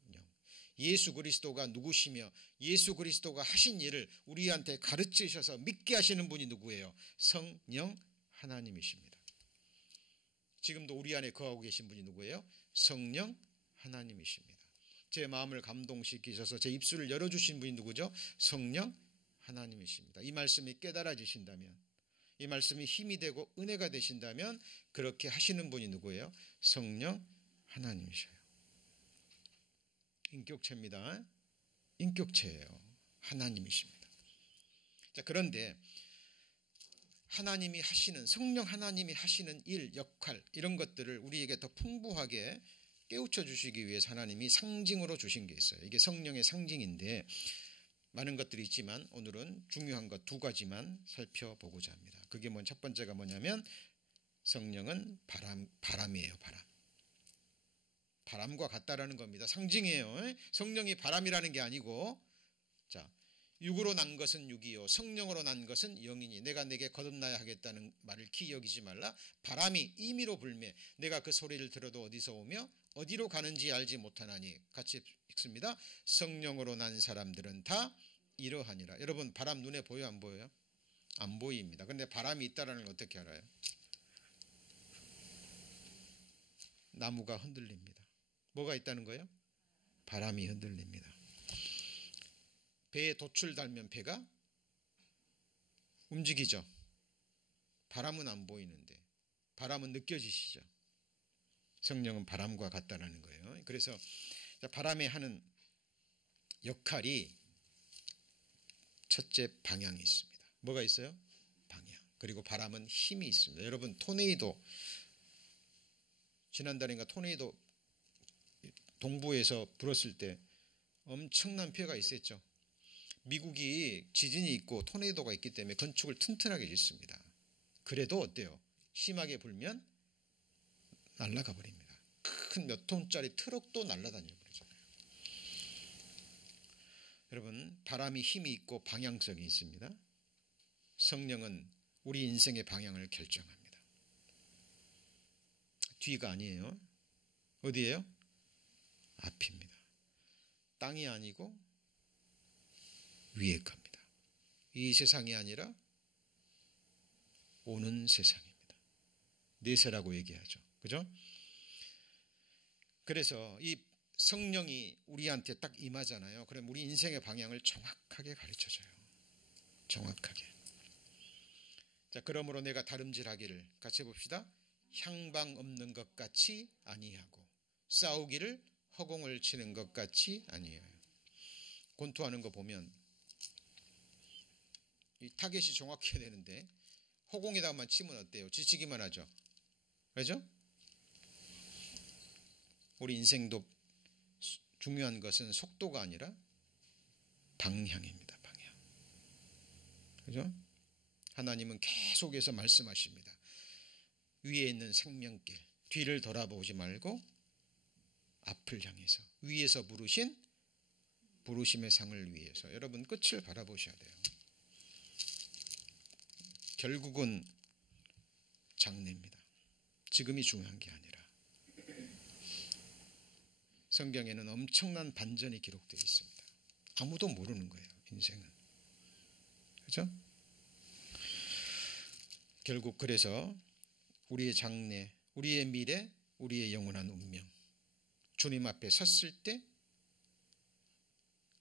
예수 그리스도가 누구시며 예수 그리스도가 하신 일을 우리한테 가르치셔서 믿게 하시는 분이 누구예요? 성령 하나님이십니다. 지금도 우리 안에 거하고 계신 분이 누구예요? 성령 하나님이십니다. 제 마음을 감동시키셔서 제 입술을 열어주신 분이 누구죠? 성령 하나님이십니다. 이 말씀이 깨달아지신다면, 이 말씀이 힘이 되고 은혜가 되신다면 그렇게 하시는 분이 누구예요? 성령 하나님이셔요. 인격체입니다. 인격체예요. 하나님이십니다. 자, 그런데 하나님이 하시는, 성령 하나님이 하시는 일, 역할 이런 것들을 우리에게 더 풍부하게 깨우쳐 주시기 위해서 하나님이 상징으로 주신 게 있어요. 이게 성령의 상징인데 많은 것들이 있지만 오늘은 중요한 것 두 가지만 살펴보고자 합니다. 그게 첫 번째가 뭐냐면 성령은 바람이에요. 바람과 같다라는 겁니다. 상징이에요. 성령이 바람이라는 게 아니고, 자, 육으로 난 것은 육이요 성령으로 난 것은 영이니 내가 내게 거듭나야 하겠다는 말을 기여기지 말라. 바람이 임의로 불매 내가 그 소리를 들어도 어디서 오며 어디로 가는지 알지 못하나니. 같이 읽습니다. 성령으로 난 사람들은 다 이러하니라. 여러분, 바람 눈에 보여 안 보여요? 안 보입니다. 그런데 바람이 있다는 걸 어떻게 알아요? 나무가 흔들립니다. 뭐가 있다는 거예요? 바람이 흔들립니다. 배에 돛을 달면 배가 움직이죠. 바람은 안 보이는데 바람은 느껴지시죠. 성령은 바람과 같다라는 거예요. 그래서 바람이 하는 역할이 첫째, 방향이 있습니다. 뭐가 있어요? 방향. 그리고 바람은 힘이 있습니다. 여러분, 토네이도, 지난달인가 토네이도 동부에서 불었을 때 엄청난 피해가 있었죠. 미국이 지진이 있고 토네이도가 있기 때문에 건축을 튼튼하게 짓습니다. 그래도 어때요? 심하게 불면 날아가 버립니다. 큰 몇 톤짜리 트럭도 날아다녀 버리잖아요. 여러분, 바람이 힘이 있고 방향성이 있습니다. 성령은 우리 인생의 방향을 결정합니다. 뒤가 아니에요. 어디예요? 앞입니다. 땅이 아니고 위에 겁니다. 이 세상이 아니라 오는 세상입니다. 내세라고 얘기하죠. 그죠? 그래서 이 성령이 우리한테 딱 임하잖아요. 그럼 우리 인생의 방향을 정확하게 가르쳐줘요. 정확하게. 자, 그러므로 내가 다름질하기를, 같이 해봅시다. 향방 없는 것 같이 아니하고 싸우기를 허공을 치는 것 같이 아니해요. 권투하는 거 보면 이 타겟이 정확해야 되는데 허공에다만 치면 어때요? 지치기만 하죠. 그렇죠? 우리 인생도 중요한 것은 속도가 아니라 방향입니다. 방향. 그렇죠? 하나님은 계속해서 말씀하십니다. 위에 있는 생명길, 뒤를 돌아보지 말고 앞을 향해서, 위에서 부르신 부르심의 상을 위해서. 여러분, 끝을 바라보셔야 돼요. 결국은 장래입니다. 지금이 중요한 게 아니라. 성경에는 엄청난 반전이 기록되어 있습니다. 아무도 모르는 거예요, 인생은. 그렇죠? 결국 그래서 우리의 장래, 우리의 미래, 우리의 영원한 운명, 주님 앞에 섰을 때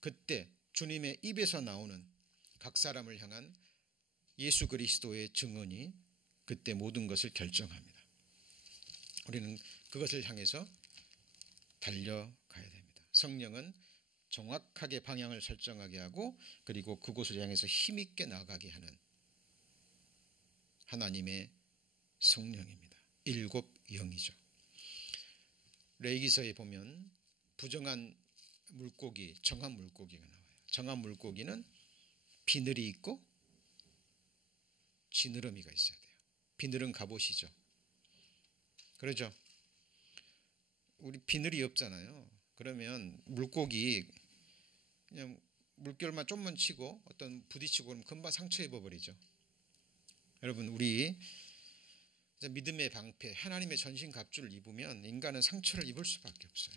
그때 주님의 입에서 나오는 각 사람을 향한 예수 그리스도의 증언이 그때 모든 것을 결정합니다. 우리는 그것을 향해서 달려가야 됩니다. 성령은 정확하게 방향을 설정하게 하고 그리고 그곳을 향해서 힘있게 나아가게 하는 하나님의 성령입니다. 일곱 영이죠. 레위기서에 보면 부정한 물고기, 정한 물고기가 나와요. 정한 물고기는 비늘이 있고 지느러미가 있어야 돼요. 비늘은 갑옷이죠. 그렇죠? 우리 비늘이 없잖아요. 그러면 물고기 그냥 물결만 좀만 치고 어떤 부딪히고 그러면 금방 상처 입어버리죠. 여러분 우리 믿음의 방패 하나님의 전신갑주를 입으면 인간은 상처를 입을 수밖에 없어요.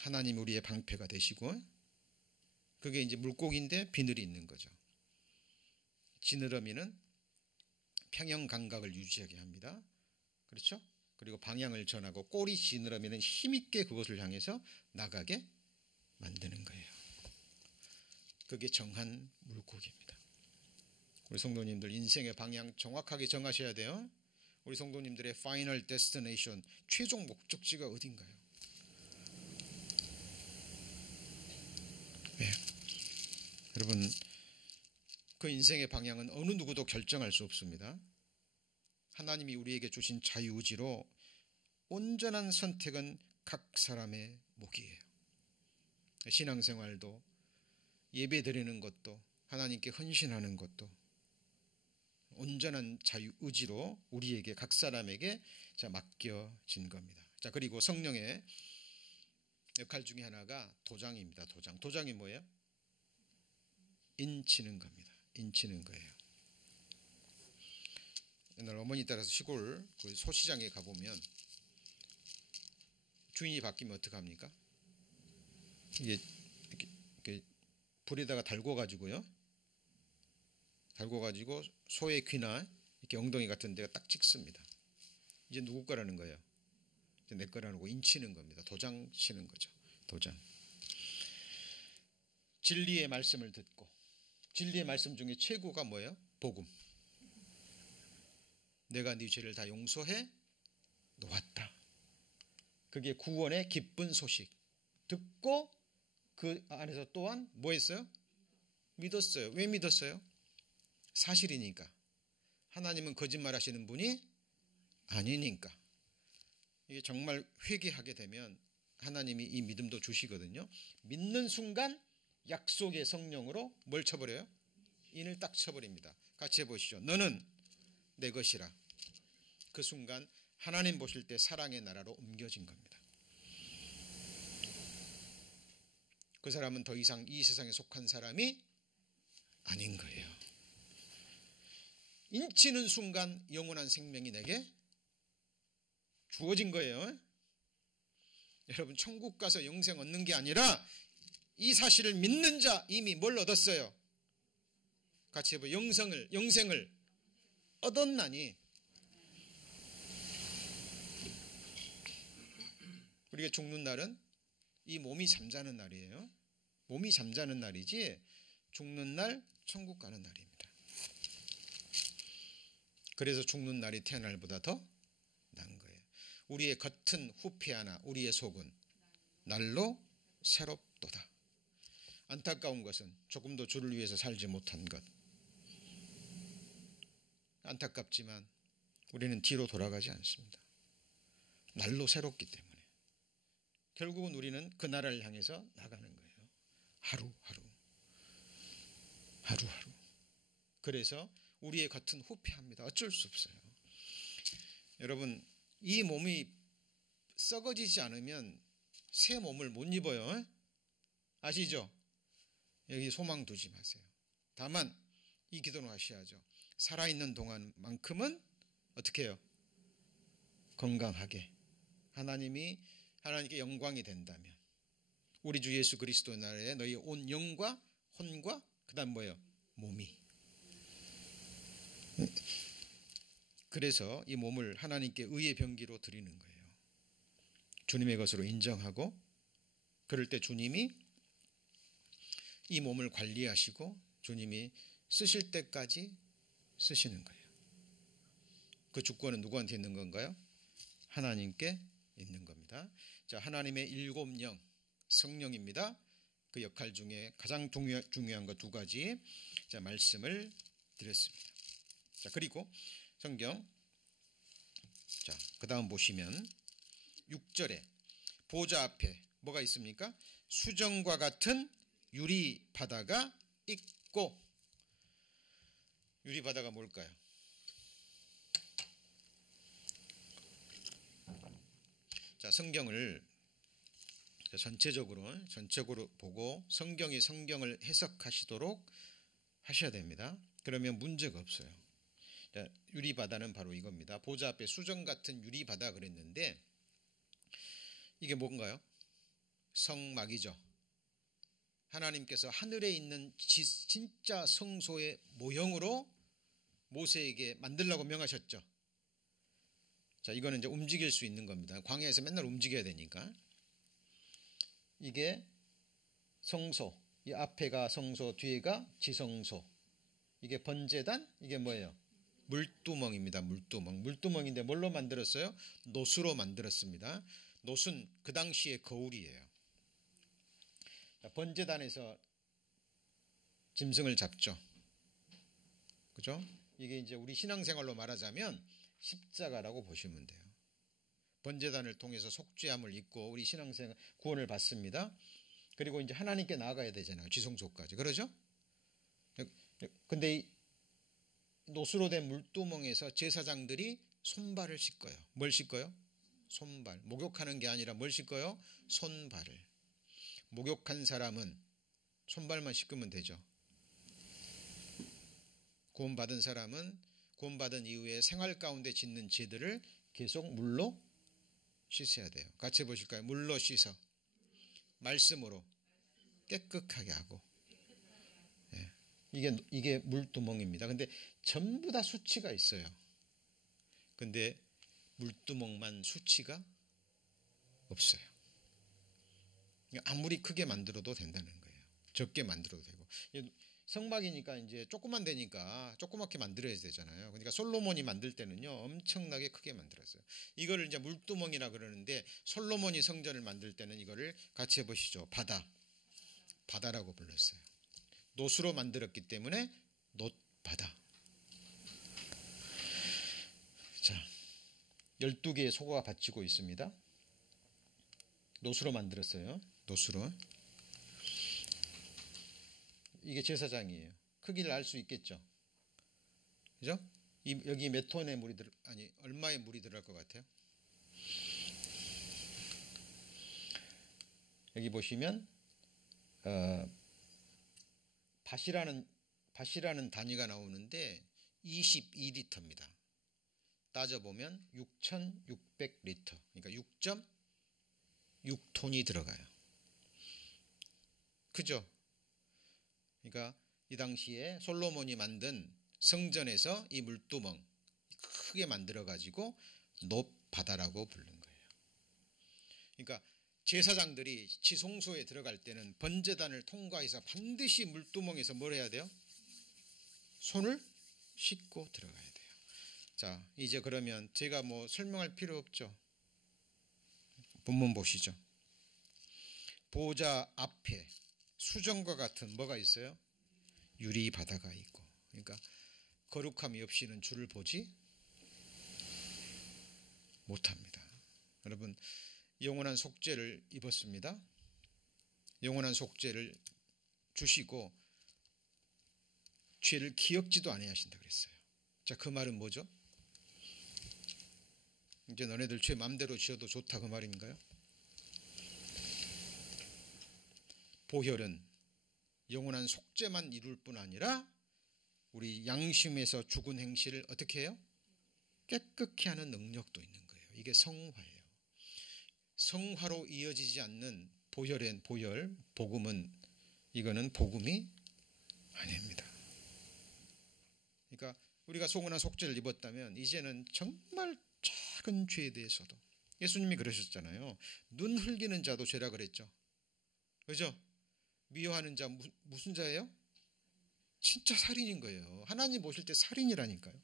하나님 우리의 방패가 되시고 그게 이제 물고기인데 비늘이 있는 거죠. 지느러미는 평형 감각을 유지하게 합니다. 그렇죠? 그리고 방향을 전하고 꼬리 지느러미는 힘있게 그것을 향해서 나가게 만드는 거예요. 그게 정한 물고기입니다. 우리 성도님들 인생의 방향 정확하게 정하셔야 돼요. 우리 성도님들의 파이널 데스티네이션, 최종 목적지가 어딘가요? 네. 여러분 그 인생의 방향은 어느 누구도 결정할 수 없습니다. 하나님이 우리에게 주신 자유의지로 온전한 선택은 각 사람의 몫이에요. 신앙생활도 예배 드리는 것도 하나님께 헌신하는 것도 온전한 자유의지로 우리에게 각 사람에게 맡겨진 겁니다. 자, 그리고 성령의 역할 중에 하나가 도장입니다. 도장이 뭐예요? 인치는 겁니다. 인치는 거예요. 옛날 어머니 따라서 시골 그 소시장에 가보면 주인이 바뀌면 어떡합니까? 이게 이렇게 불에다가 달궈가지고요. 달궈가지고 소의 귀나 이렇게 엉덩이 같은 데가 딱 찍습니다. 이제 누구 거라는 거예요? 이제 내 거라는 거 인치는 겁니다. 도장 치는 거죠. 도장. 진리의 말씀을 듣고 진리의 말씀 중에 최고가 뭐예요? 복음. 내가 네 죄를 다 용서해 놓았다. 그게 구원의 기쁜 소식. 듣고 그 안에서 또한 뭐 했어요? 믿었어요. 왜 믿었어요? 사실이니까. 하나님은 거짓말하시는 분이 아니니까. 이게 정말 회개하게 되면 하나님이 이 믿음도 주시거든요. 믿는 순간 약속의 성령으로 뭘 쳐버려요? 인을 딱 쳐버립니다. 같이 해보시죠. 너는 내 것이라. 그 순간 하나님 보실 때 사랑의 나라로 옮겨진 겁니다. 그 사람은 더 이상 이 세상에 속한 사람이 아닌 거예요. 인치는 순간 영원한 생명이 내게 주어진 거예요. 여러분 천국 가서 영생 얻는 게 아니라 이 사실을 믿는 자 이미 뭘 얻었어요? 같이 해봐요. 영생을 얻었나니. 우리가 죽는 날은 이 몸이 잠자는 날이에요. 몸이 잠자는 날이지 죽는 날 천국 가는 날입니다. 그래서 죽는 날이 태어날보다 더 나은 거예요. 우리의 겉은 후패하나 우리의 속은 날로 새롭도다. 안타까운 것은 조금도 주를 위해서 살지 못한 것. 안타깝지만 우리는 뒤로 돌아가지 않습니다. 날로 새롭기 때문에. 결국은 우리는 그 나라를 향해서 나가는 거예요. 하루하루. 그래서 우리의 겉은 후패합니다. 어쩔 수 없어요. 여러분 이 몸이 썩어지지 않으면 새 몸을 못 입어요. 아시죠? 여기 소망 두지 마세요. 다만 이 기도는 하셔야죠. 살아있는 동안만큼은 어떻게 해요? 건강하게 하나님께 영광이 된다면 우리 주 예수 그리스도 나라에 너희 온 영과 혼과 그다음 뭐예요? 몸이. 그래서 이 몸을 하나님께 의의 병기로 드리는 거예요. 주님의 것으로 인정하고, 그럴 때 주님이 이 몸을 관리하시고 주님이 쓰실 때까지 쓰시는 거예요. 그 주권은 누구한테 있는 건가요? 하나님께 있는 겁니다. 자, 하나님의 일곱 영, 성령입니다. 그 역할 중에 가장 중요한 거 두 가지 자 말씀을 드렸습니다. 자, 그리고 성경 자 그다음 보시면 6절에 보좌 앞에 뭐가 있습니까? 수정과 같은 유리 바다가 있고, 유리 바다가 뭘까요? 자, 성경을 전체적으로 보고 성경이 성경을 해석하시도록 하셔야 됩니다. 그러면 문제가 없어요. 자, 유리 바다는 바로 이겁니다. 보좌 앞에 수정 같은 유리 바다 그랬는데 이게 뭔가요? 성막이죠. 하나님께서 하늘에 있는 진짜 성소의 모형으로 모세에게 만들라고 명하셨죠. 자, 이거는 이제 움직일 수 있는 겁니다. 광야에서 맨날 움직여야 되니까. 이게 성소, 이 앞에가 성소, 뒤에가 지성소. 이게 번제단, 이게 뭐예요? 물두멍입니다. 물두멍인데 뭘로 만들었어요? 노수로 만들었습니다. 노수는 그 당시의 거울이에요. 번제단에서 짐승을 잡죠. 그죠? 이게 이제 우리 신앙생활로 말하자면 십자가라고 보시면 돼요. 번제단을 통해서 속죄함을 입고 우리 신앙생활 구원을 받습니다. 그리고 이제 하나님께 나아가야 되잖아요. 지성소까지. 그러죠? 근데 이 노수로 된 물두멍에서 제사장들이 손발을 씻어요. 뭘 씻어요? 손발. 목욕하는 게 아니라 뭘 씻어요? 손발을. 목욕한 사람은 손발만 씻으면 되죠. 구원받은 사람은 구원받은 이후에 생활 가운데 짓는 죄들을 계속 물로 씻어야 돼요. 같이 보실까요? 물로 씻어. 말씀으로 깨끗하게 하고. 예. 이게 물두멍입니다. 근데 전부 다 수치가 있어요. 근데 물두멍만 수치가 없어요. 아무리 크게 만들어도 된다는 거예요. 적게 만들어도 되고. 성막이니까 이제 조그만 되니까 조그맣게 만들어야 되잖아요. 그러니까 솔로몬이 만들 때는요 엄청나게 크게 만들었어요. 이거를 이제 물두멍이라 그러는데 솔로몬이 성전을 만들 때는 이거를 같이 해보시죠. 바다라고 불렀어요. 노수로 만들었기 때문에 놋바다. 자, 12개의 소가 바치고 있습니다. 노수로 만들었어요. 노수로. 이게 제사장이에요. 크기를 알 수 있겠죠. 그죠? 여기 몇 톤의 물이 얼마의 물이 들어갈 것 같아요? 여기 보시면 밭이라는 단위가 나오는데 22리터입니다. 따져보면 6,600리터. 그러니까 6.6톤이 들어가요. 그죠? 그러니까 이 당시에 솔로몬이 만든 성전에서 이 물두멍 크게 만들어 가지고 놋바다라고 부른 거예요. 그러니까 제사장들이 지성소에 들어갈 때는 번제단을 통과해서 반드시 물두멍에서 뭘 해야 돼요? 손을 씻고 들어가야 돼요. 자, 이제 그러면 제가 뭐 설명할 필요 없죠. 본문 보시죠. 보좌 앞에 수정과 같은 뭐가 있어요? 유리 바다가 있고. 그러니까 거룩함이 없이는 주를 보지 못합니다. 여러분, 영원한 속죄를 입었습니다. 영원한 속죄를 주시고 죄를 기억지도 아니하신다 그랬어요. 자, 그 말은 뭐죠? 이제 너네들 죄 마음대로 지어도 좋다 그 말인가요? 보혈은 영원한 속죄만 이룰 뿐 아니라 우리 양심에서 죽은 행실을 어떻게 해요? 깨끗게 하는 능력도 있는 거예요. 이게 성화예요. 성화로 이어지지 않는 보혈엔 보혈, 복음은 이거는 복음이 아닙니다. 그러니까 우리가 속은한 속죄를 입었다면 이제는 정말 작은 죄에 대해서도 예수님이 그러셨잖아요. 눈 흘기는 자도 죄라 그랬죠. 그죠? 미워하는 자 무슨 자예요? 진짜 살인인 거예요. 하나님 보실 때 살인이라니까요.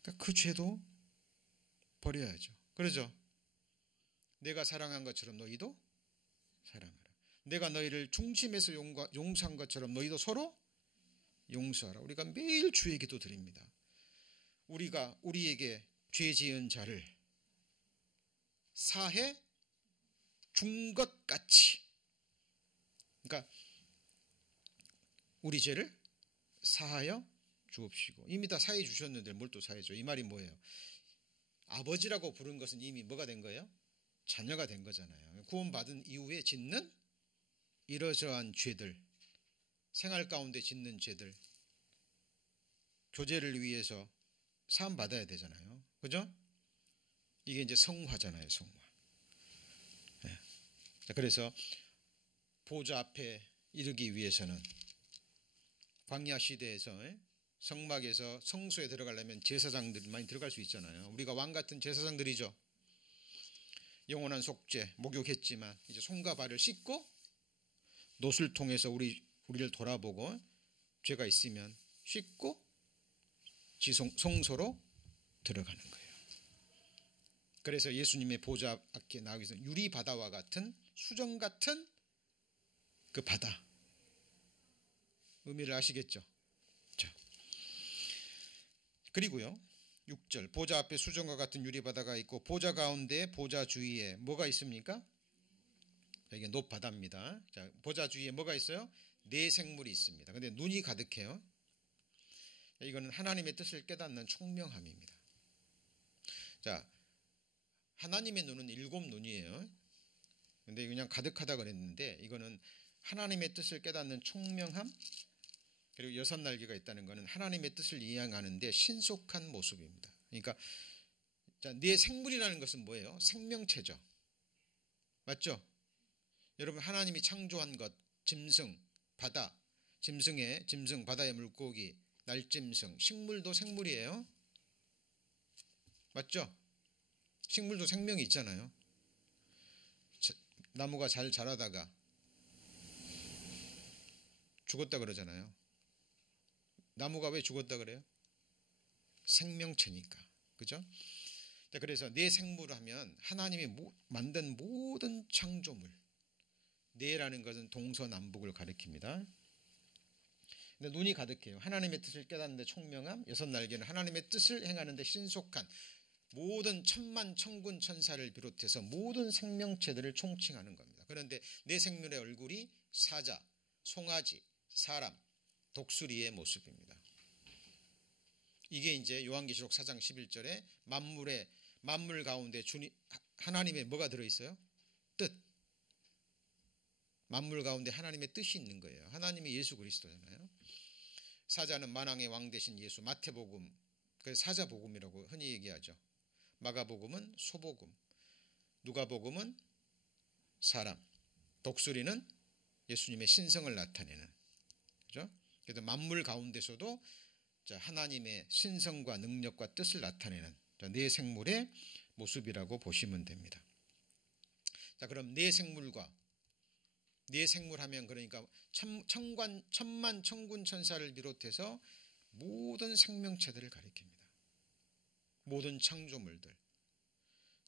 그러니까 그 죄도 버려야죠. 그러죠? 내가 사랑한 것처럼 너희도 사랑하라. 내가 너희를 중심에서 용서한 것처럼 너희도 서로 용서하라. 우리가 매일 주의 기도 드립니다. 우리가 우리에게 죄 지은 자를 사해 준 것 같이, 그러니까 우리 죄를 사하여 주옵시고, 이미 다 사해 주셨는데 뭘 또 사해 줘? 이 말이 뭐예요? 아버지라고 부른 것은 이미 뭐가 된 거예요? 자녀가 된 거잖아요. 구원받은 이후에 짓는 이러저러한 죄들, 생활 가운데 짓는 죄들, 교제를 위해서 사함 받아야 되잖아요. 그죠? 이게 이제 성화잖아요. 성화. 네. 그래서 보좌 앞에 이르기 위해서는 광야 시대에서 성막에서 성소에 들어가려면 제사장들이 많이 들어갈 수 있잖아요. 우리가 왕 같은 제사장들이죠. 영원한 속죄 목욕했지만 이제 손과 발을 씻고 놋을 통해서 우리를 돌아보고 죄가 있으면 씻고 성소로 들어가는 거예요. 그래서 예수님의 보좌 앞에 나가기 위해서 유리 바다와 같은 수정 같은 그 바다, 의미를 아시겠죠? 자, 그리고요 6절, 보좌 앞에 수정과 같은 유리 바다가 있고 보좌 가운데 보좌 주위에 뭐가 있습니까? 이게 놋바다입니다. 자, 보좌 주위에 뭐가 있어요? 네 생물이 있습니다. 근데 눈이 가득해요. 이거는 하나님의 뜻을 깨닫는 총명함입니다. 자, 하나님의 눈은 7눈이에요. 근데 그냥 가득하다 그랬는데 이거는 하나님의 뜻을 깨닫는 총명함, 그리고 6날개가 있다는 것은 하나님의 뜻을 이해하는데 신속한 모습입니다. 그러니까 자, 네 생물이라는 것은 뭐예요? 생명체죠. 맞죠? 여러분, 하나님이 창조한 것, 짐승, 바다, 짐승, 바다의 물고기, 날짐승, 식물도 생물이에요. 맞죠? 식물도 생명이 있잖아요. 나무가 잘 자라다가 죽었다 그러잖아요. 나무가 왜 죽었다 그래요? 생명체니까. 그죠? 그래서 네 생물 하면 하나님이 만든 모든 창조물, 네라는 것은 동서남북을 가리킵니다. 근데 눈이 가득해요. 하나님의 뜻을 깨닫는 데 총명함, 6날개는 하나님의 뜻을 행하는 데 신속한, 모든 천만 천군 천사를 비롯해서 모든 생명체들을 총칭하는 겁니다. 그런데 네 생물의 얼굴이 사자, 송아지, 사람, 독수리의 모습입니다. 이게 이제 요한계시록 4장 11절에 만물 가운데 하나님의 뭐가 들어있어요? 뜻. 만물 가운데 하나님의 뜻이 있는 거예요. 하나님이 예수 그리스도잖아요. 사자는 만왕의 왕 되신 예수, 마태복음, 그래서 사자복음이라고 흔히 얘기하죠. 마가복음은 소복음, 누가복음은 사람, 독수리는 예수님의 신성을 나타내는, 그죠? 그래서 만물 가운데서도 하나님의 신성과 능력과 뜻을 나타내는 네 생물의 모습이라고 보시면 됩니다. 자, 그럼 네 생물과 네 생물 하면 그러니까 천만 천군 천사를 비롯해서 모든 생명체들을 가리킵니다. 모든 창조물들.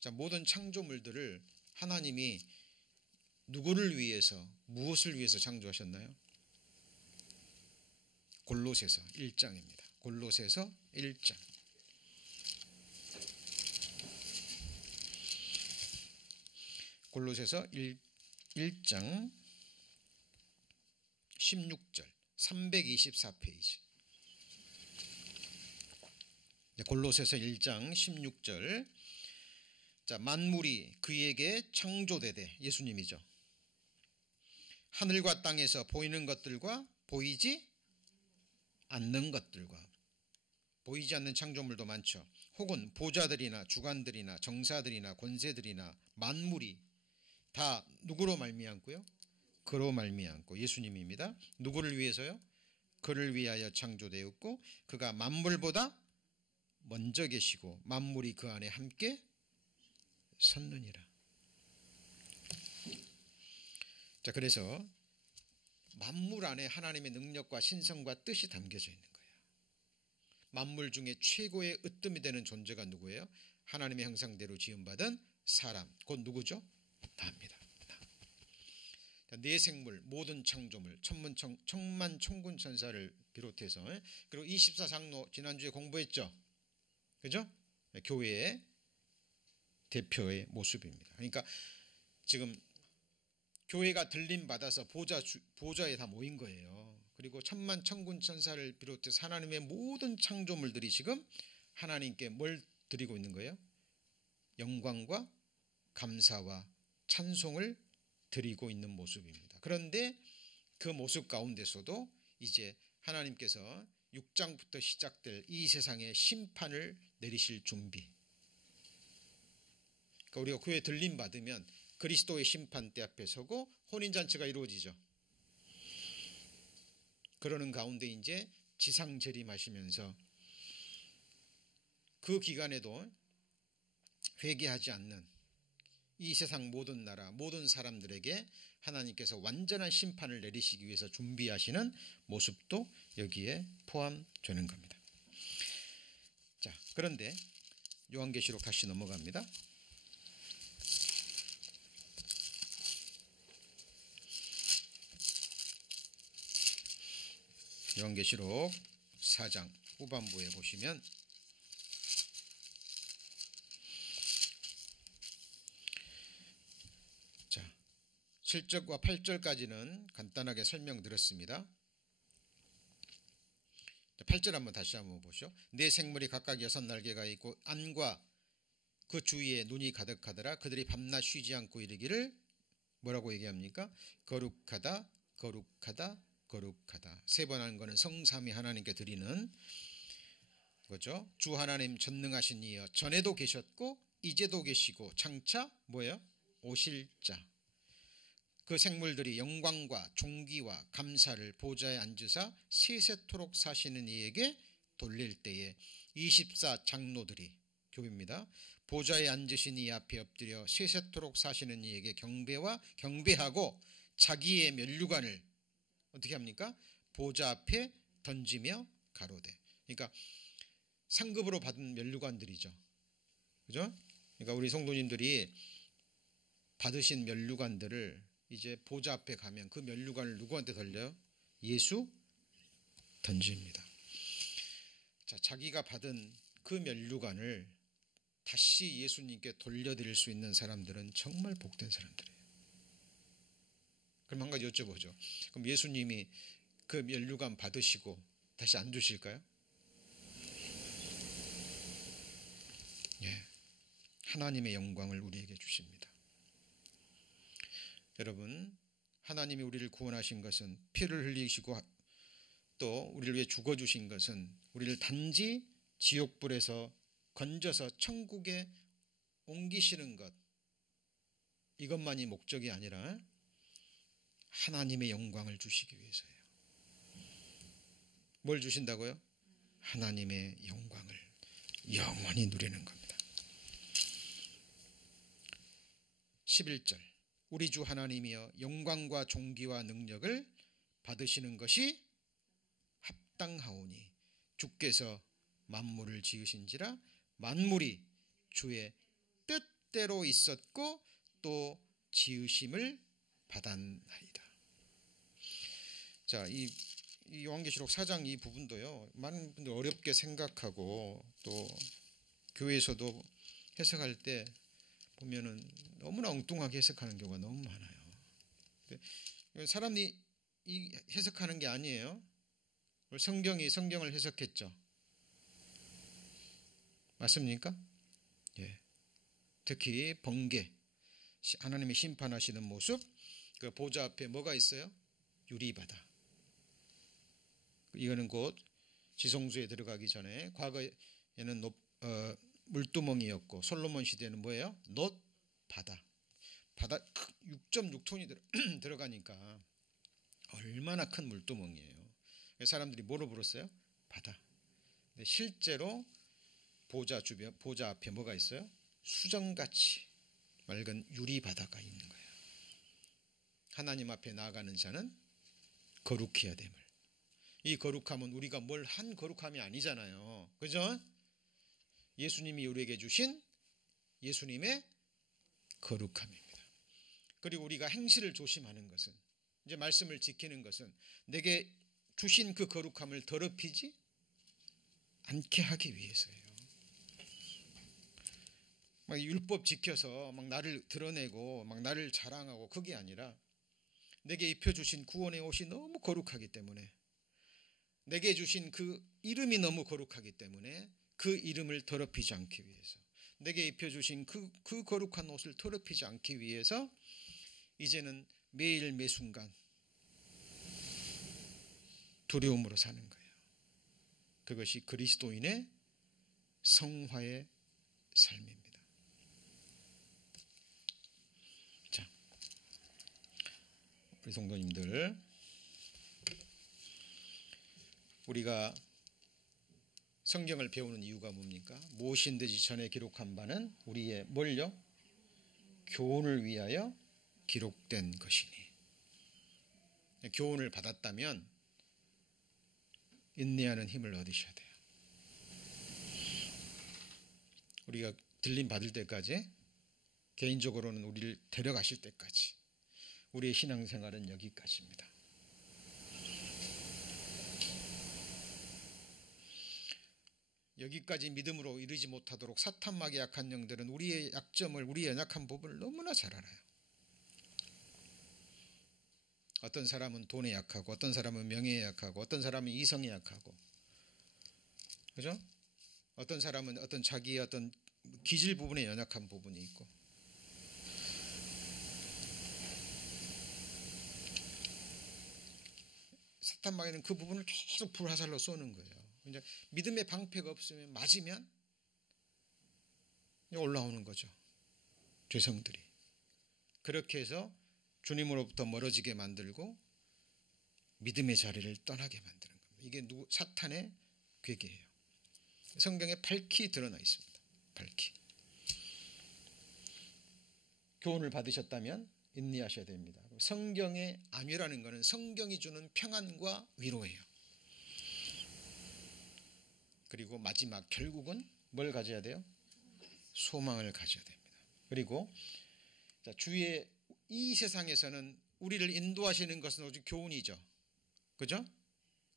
자, 모든 창조물들을 하나님이 누구를 위해서, 무엇을 위해서 창조하셨나요? 골로새서 1장입니다. 골로새서 1장. 골로새서 1장 16절 324페이지. 골로새서 1장 16절. 자, 만물이 그에게 창조되되, 예수님이죠. 하늘과 땅에서 보이는 것들과 보이지 않는 것들과. 보이지 않는 창조물도 많죠. 혹은 보좌들이나 주관들이나 정사들이나 권세들이나 만물이 다 누구로 말미암고요? 그로 말미암고 예수님입니다. 누구를 위해서요? 그를 위하여 창조되었고 그가 만물보다 먼저 계시고 만물이 그 안에 함께 섰느니라. 자, 그래서 만물 안에 하나님의 능력과 신성과 뜻이 담겨져 있는 거예요. 만물 중에 최고의 으뜸이 되는 존재가 누구예요? 하나님의 형상대로 지음받은 사람, 곧 누구죠? 나입니다. 네 생물, 모든 창조물, 천만 천군 천사를 비롯해서, 그리고 24장로 지난주에 공부했죠. 그죠? 교회의 대표의 모습입니다. 그러니까 지금 교회가 들림 받아서 보좌에 다 모인 거예요. 그리고 천만 천군 천사를 비롯해서 하나님의 모든 창조물들이 지금 하나님께 뭘 드리고 있는 거예요? 영광과 감사와 찬송을 드리고 있는 모습입니다. 그런데 그 모습 가운데서도 이제 하나님께서 6장부터 시작될 이 세상의 심판을 내리실 준비. 그러니까 우리가 교회 들림 받으면 그리스도의 심판대 앞에 서고 혼인잔치가 이루어지죠. 그러는 가운데 이제 지상 재림하시면서 그 기간에도 회개하지 않는 이 세상 모든 나라, 모든 사람들에게 하나님께서 완전한 심판을 내리시기 위해서 준비하시는 모습도 여기에 포함되는 겁니다. 자, 그런데 요한계시록 다시 넘어갑니다. 요한계시록 4장 후반부에 보시면 자, 7절과 8절까지는 간단하게 설명드렸습니다. 8절 한번 다시 한번 보시죠. 네 생물이 각각 6날개가 있고 안과 그 주위에 눈이 가득하더라. 그들이 밤낮 쉬지 않고 이르기를 뭐라고 얘기합니까? 거룩하다 거룩하다 거룩하다. 세 번 하는 것은 성삼위 하나님께 드리는 거죠. 주 하나님 전능하신 이여 전에도 계셨고 이제도 계시고 장차 뭐예요? 오실 자. 그 생물들이 영광과 존귀와 감사를 보좌에 앉으사 세세토록 사시는 이에게 돌릴 때에 24장로들이 교회입니다. 보좌에 앉으신 이 앞에 엎드려 세세토록 사시는 이에게 경배하고 자기의 면류관을 어떻게 합니까? 보좌 앞에 던지며 가로되. 그러니까 상급으로 받은 면류관들이죠. 그죠? 그러니까 우리 성도님들이 받으신 면류관들을 이제 보좌 앞에 가면 그 면류관을 누구한테 던져요? 예수 던집니다. 자, 자기가 받은 그 면류관을 다시 예수님께 돌려드릴 수 있는 사람들은 정말 복된 사람들이에요. 그럼 한 가지 여쭤보죠. 그럼 예수님이 그 면류관 받으시고 다시 안 주실까요? 예, 하나님의 영광을 우리에게 주십니다. 여러분, 하나님이 우리를 구원하신 것은 피를 흘리시고 또 우리를 위해 죽어주신 것은 우리를 단지 지옥불에서 건져서 천국에 옮기시는 것, 이것만이 목적이 아니라 하나님의 영광을 주시기 위해서예요. 뭘 주신다고요? 하나님의 영광을 영원히 누리는 겁니다. 11절 우리 주 하나님이여 영광과 존귀와 능력을 받으시는 것이 합당하오니 주께서 만물을 지으신지라 만물이 주의 뜻대로 있었고 또 지으심을 받았나이다. 자, 이 요한계시록 4장 이 부분도요, 많은 분들 어렵게 생각하고 또 교회에서도 해석할 때 보면은 너무나 엉뚱하게 해석하는 경우가 너무 많아요. 사람이 해석하는 게 아니에요. 성경이 성경을 해석했죠. 맞습니까? 예. 특히 번개, 하나님이 심판하시는 모습, 그 보좌 앞에 뭐가 있어요? 유리바다. 이거는 곧 지성소에 들어가기 전에 과거에는 물두멍이었고 솔로몬 시대는 뭐예요? 놋 바다 6.6톤이 들어가니까 얼마나 큰 물두멍이에요. 사람들이 뭐로 불었어요? 바다. 근데 실제로 보좌 앞에 뭐가 있어요? 수정같이 맑은 유리 바다가 있는 거예요. 하나님 앞에 나아가는 자는 거룩해야 됨을. 이 거룩함은 우리가 뭘 한 거룩함이 아니잖아요. 그죠? 예수님이 우리에게 주신 예수님의 거룩함입니다. 그리고 우리가 행실을 조심하는 것은, 이제 말씀을 지키는 것은 내게 주신 그 거룩함을 더럽히지 않게 하기 위해서예요. 막 율법 지켜서 막 나를 드러내고 막 나를 자랑하고 그게 아니라 내게 입혀주신 구원의 옷이 너무 거룩하기 때문에, 내게 주신 그 이름이 너무 거룩하기 때문에 그 이름을 더럽히지 않기 위해서, 내게 입혀주신 그 거룩한 옷을 더럽히지 않기 위해서 이제는 매일 매순간 두려움으로 사는 거예요. 그것이 그리스도인의 성화의 삶입니다. 자, 우리 성도님들, 우리가 성경을 배우는 이유가 뭡니까? 무엇인든지 전에 기록한 바는 우리의 뭘요? 교훈을 위하여 기록된 것이니. 교훈을 받았다면 인내하는 힘을 얻으셔야 돼요. 우리가 들림 받을 때까지, 개인적으로는 우리를 데려가실 때까지 우리의 신앙생활은 여기까지입니다. 여기까지 믿음으로 이르지 못하도록 사탄막의 약한 영들은 우리의 약점을, 우리의 연약한 부분을 너무나 잘 알아요. 어떤 사람은 돈에 약하고, 어떤 사람은 명예에 약하고, 어떤 사람은 이성에 약하고, 그죠? 어떤 사람은 어떤 자기의 어떤 기질 부분에 연약한 부분이 있고, 사탄마귀는 그 부분을 계속 불화살로 쏘는 거예요. 이제 믿음의 방패가 없으면, 맞으면 올라오는 거죠, 죄성들이. 그렇게 해서 주님으로부터 멀어지게 만들고 믿음의 자리를 떠나게 만드는 겁니다. 이게 사탄의 괴계예요. 성경에 밝히 드러나 있습니다. 밝히. 교훈을 받으셨다면 인내하셔야 됩니다. 성경의 안위라는 것은 성경이 주는 평안과 위로예요. 그리고 마지막 결국은 뭘 가져야 돼요? 소망을 가져야 됩니다. 그리고 주의 이 세상에서는 우리를 인도하시는 것은 오직 교훈이죠. 그죠?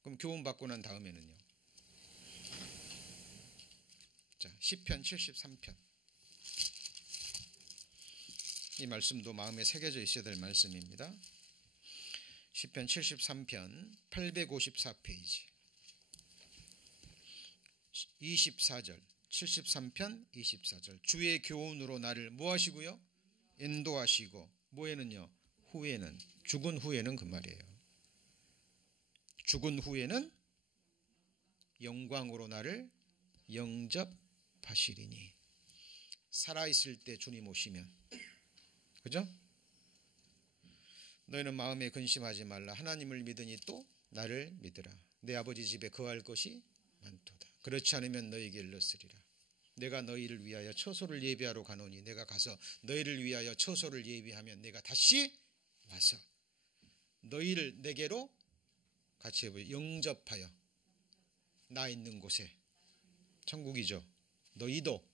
그럼 교훈 받고 난 다음에는요. 자, 시편 73편. 이 말씀도 마음에 새겨져 있어야 될 말씀입니다. 시편 73편 854페이지 24절, 73편 24절. 주의 교훈으로 나를 뭐하시고요? 인도하시고, 뭐에는요? 후에는, 죽은 후에는 그 말이에요. 죽은 후에는 영광으로 나를 영접하시리니. 살아있을 때 주님 오시면, 그죠? 너희는 마음에 근심하지 말라. 하나님을 믿으니 또 나를 믿으라. 내 아버지 집에 거할 것이 많도다. 그렇지 않으면 너희에게 일렀으리라. 내가 너희를 위하여 처소를 예비하러 가노니, 내가 가서 너희를 위하여 처소를 예비하면 내가 다시 와서 너희를 내게로 같이 해보여 영접하여 나 있는 곳에, 천국이죠, 너희도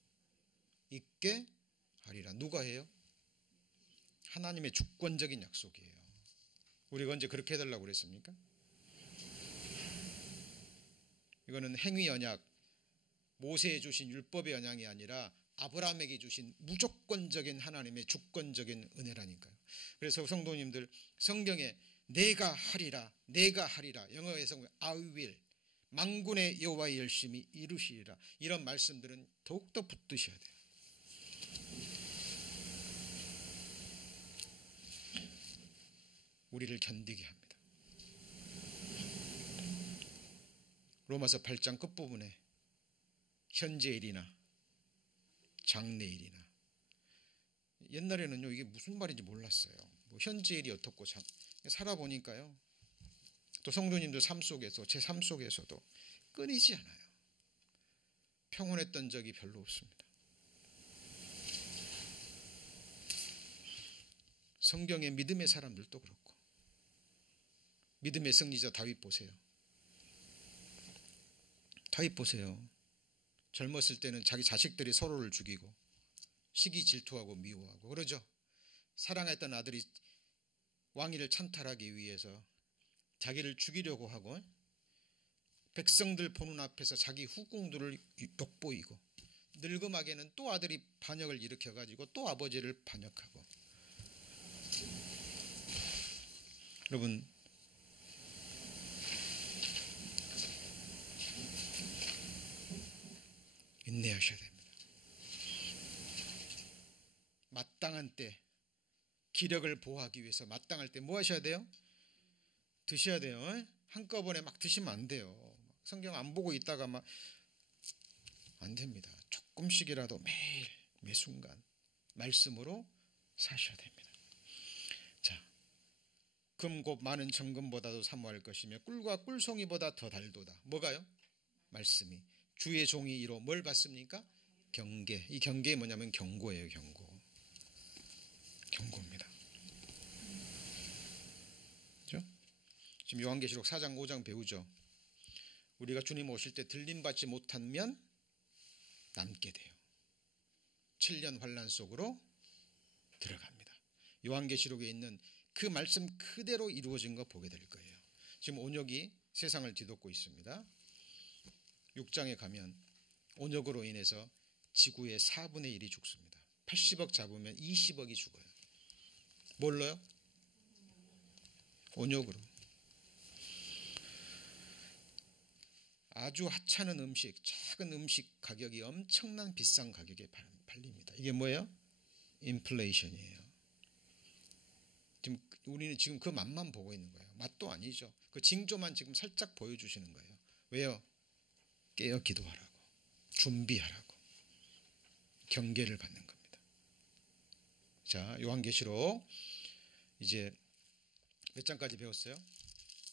있게 하리라. 누가 해요? 하나님의 주권적인 약속이에요. 우리가 언제 그렇게 해달라고 그랬습니까? 이거는 행위 언약, 모세에 주신 율법의 언약이 아니라 아브라함에게 주신 무조건적인 하나님의 주권적인 은혜라니까요. 그래서 성도님들, 성경에 내가 하리라, 내가 하리라, 영어에서 I will, 만군의 여호와의 열심히 이루시리라, 이런 말씀들은 더욱더 붙드셔야 돼요. 우리를 견디게 합니다. 로마서 8장 끝부분에 현재일이나 장래일이나, 옛날에는요 이게 무슨 말인지 몰랐어요. 뭐 현재일이 어떻고, 살아보니까요, 또 성도님들 삶 속에서, 제 삶 속에서도 끊이지 않아요. 평온했던 적이 별로 없습니다. 성경의 믿음의 사람들도 그렇고, 믿음의 승리자 다윗 보세요. 다윗 보세요. 젊었을 때는 자기 자식들이 서로를 죽이고 시기 질투하고 미워하고 그러죠. 사랑했던 아들이 왕위를 찬탈하기 위해서 자기를 죽이려고 하고, 백성들 보는 앞에서 자기 후궁들을 욕보이고, 늙음하게는 또 아들이 반역을 일으켜가지고 또 아버지를 반역하고. 여러분, 인내하셔야 됩니다. 마땅한 때, 기력을 보호하기 위해서 마땅할 때 뭐 하셔야 돼요? 드셔야 돼요. 한꺼번에 막 드시면 안 돼요. 성경 안 보고 있다가 막 안 됩니다. 조금씩이라도 매일 매순간 말씀으로 사셔야 됩니다. 자, 금 곧 많은 정금보다도 사모할 것이며 꿀과 꿀송이보다 더 달도다. 뭐가요? 말씀이. 주의 종이 이로 뭘 받습니까? 경계. 이 경계가 뭐냐면 경고예요. 경고입니다. 그렇죠? 지금 요한계시록 4장 5장 배우죠. 우리가 주님 오실 때 들림받지 못하면 남게 돼요. 7년 환난 속으로 들어갑니다. 요한계시록에 있는 그 말씀 그대로 이루어진 거 보게 될 거예요. 지금 온역이 세상을 뒤덮고 있습니다. 6장에 가면 온역으로 인해서 지구의 4분의 1이 죽습니다. 80억 잡으면 20억이 죽어요. 뭘로요? 온역으로. 아주 하찮은 음식, 작은 음식 가격이 엄청난 비싼 가격에 팔립니다. 이게 뭐예요? 인플레이션이에요. 지금 우리는 지금 그 맛만 보고 있는 거예요. 맛도 아니죠. 그 징조만 지금 살짝 보여주시는 거예요. 왜요? 깨어 기도하라고, 준비하라고, 경계를 받는 겁니다. 자, 요한계시록 이제 몇 장까지 배웠어요?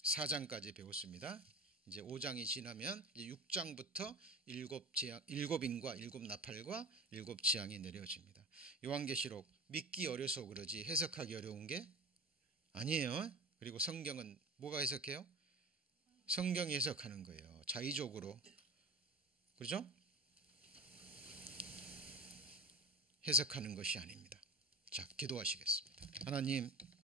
4장까지 배웠습니다. 이제 5장이 지나면 이제 6장부터 7인과 7나팔과 7지향이 내려집니다. 요한계시록 믿기 어려서 그러지 해석하기 어려운 게 아니에요. 그리고 성경은 뭐가 해석해요? 성경이 해석하는 거예요. 자의적으로. 그렇죠? 해석하는 것이 아닙니다. 자, 기도하시겠습니다. 하나님,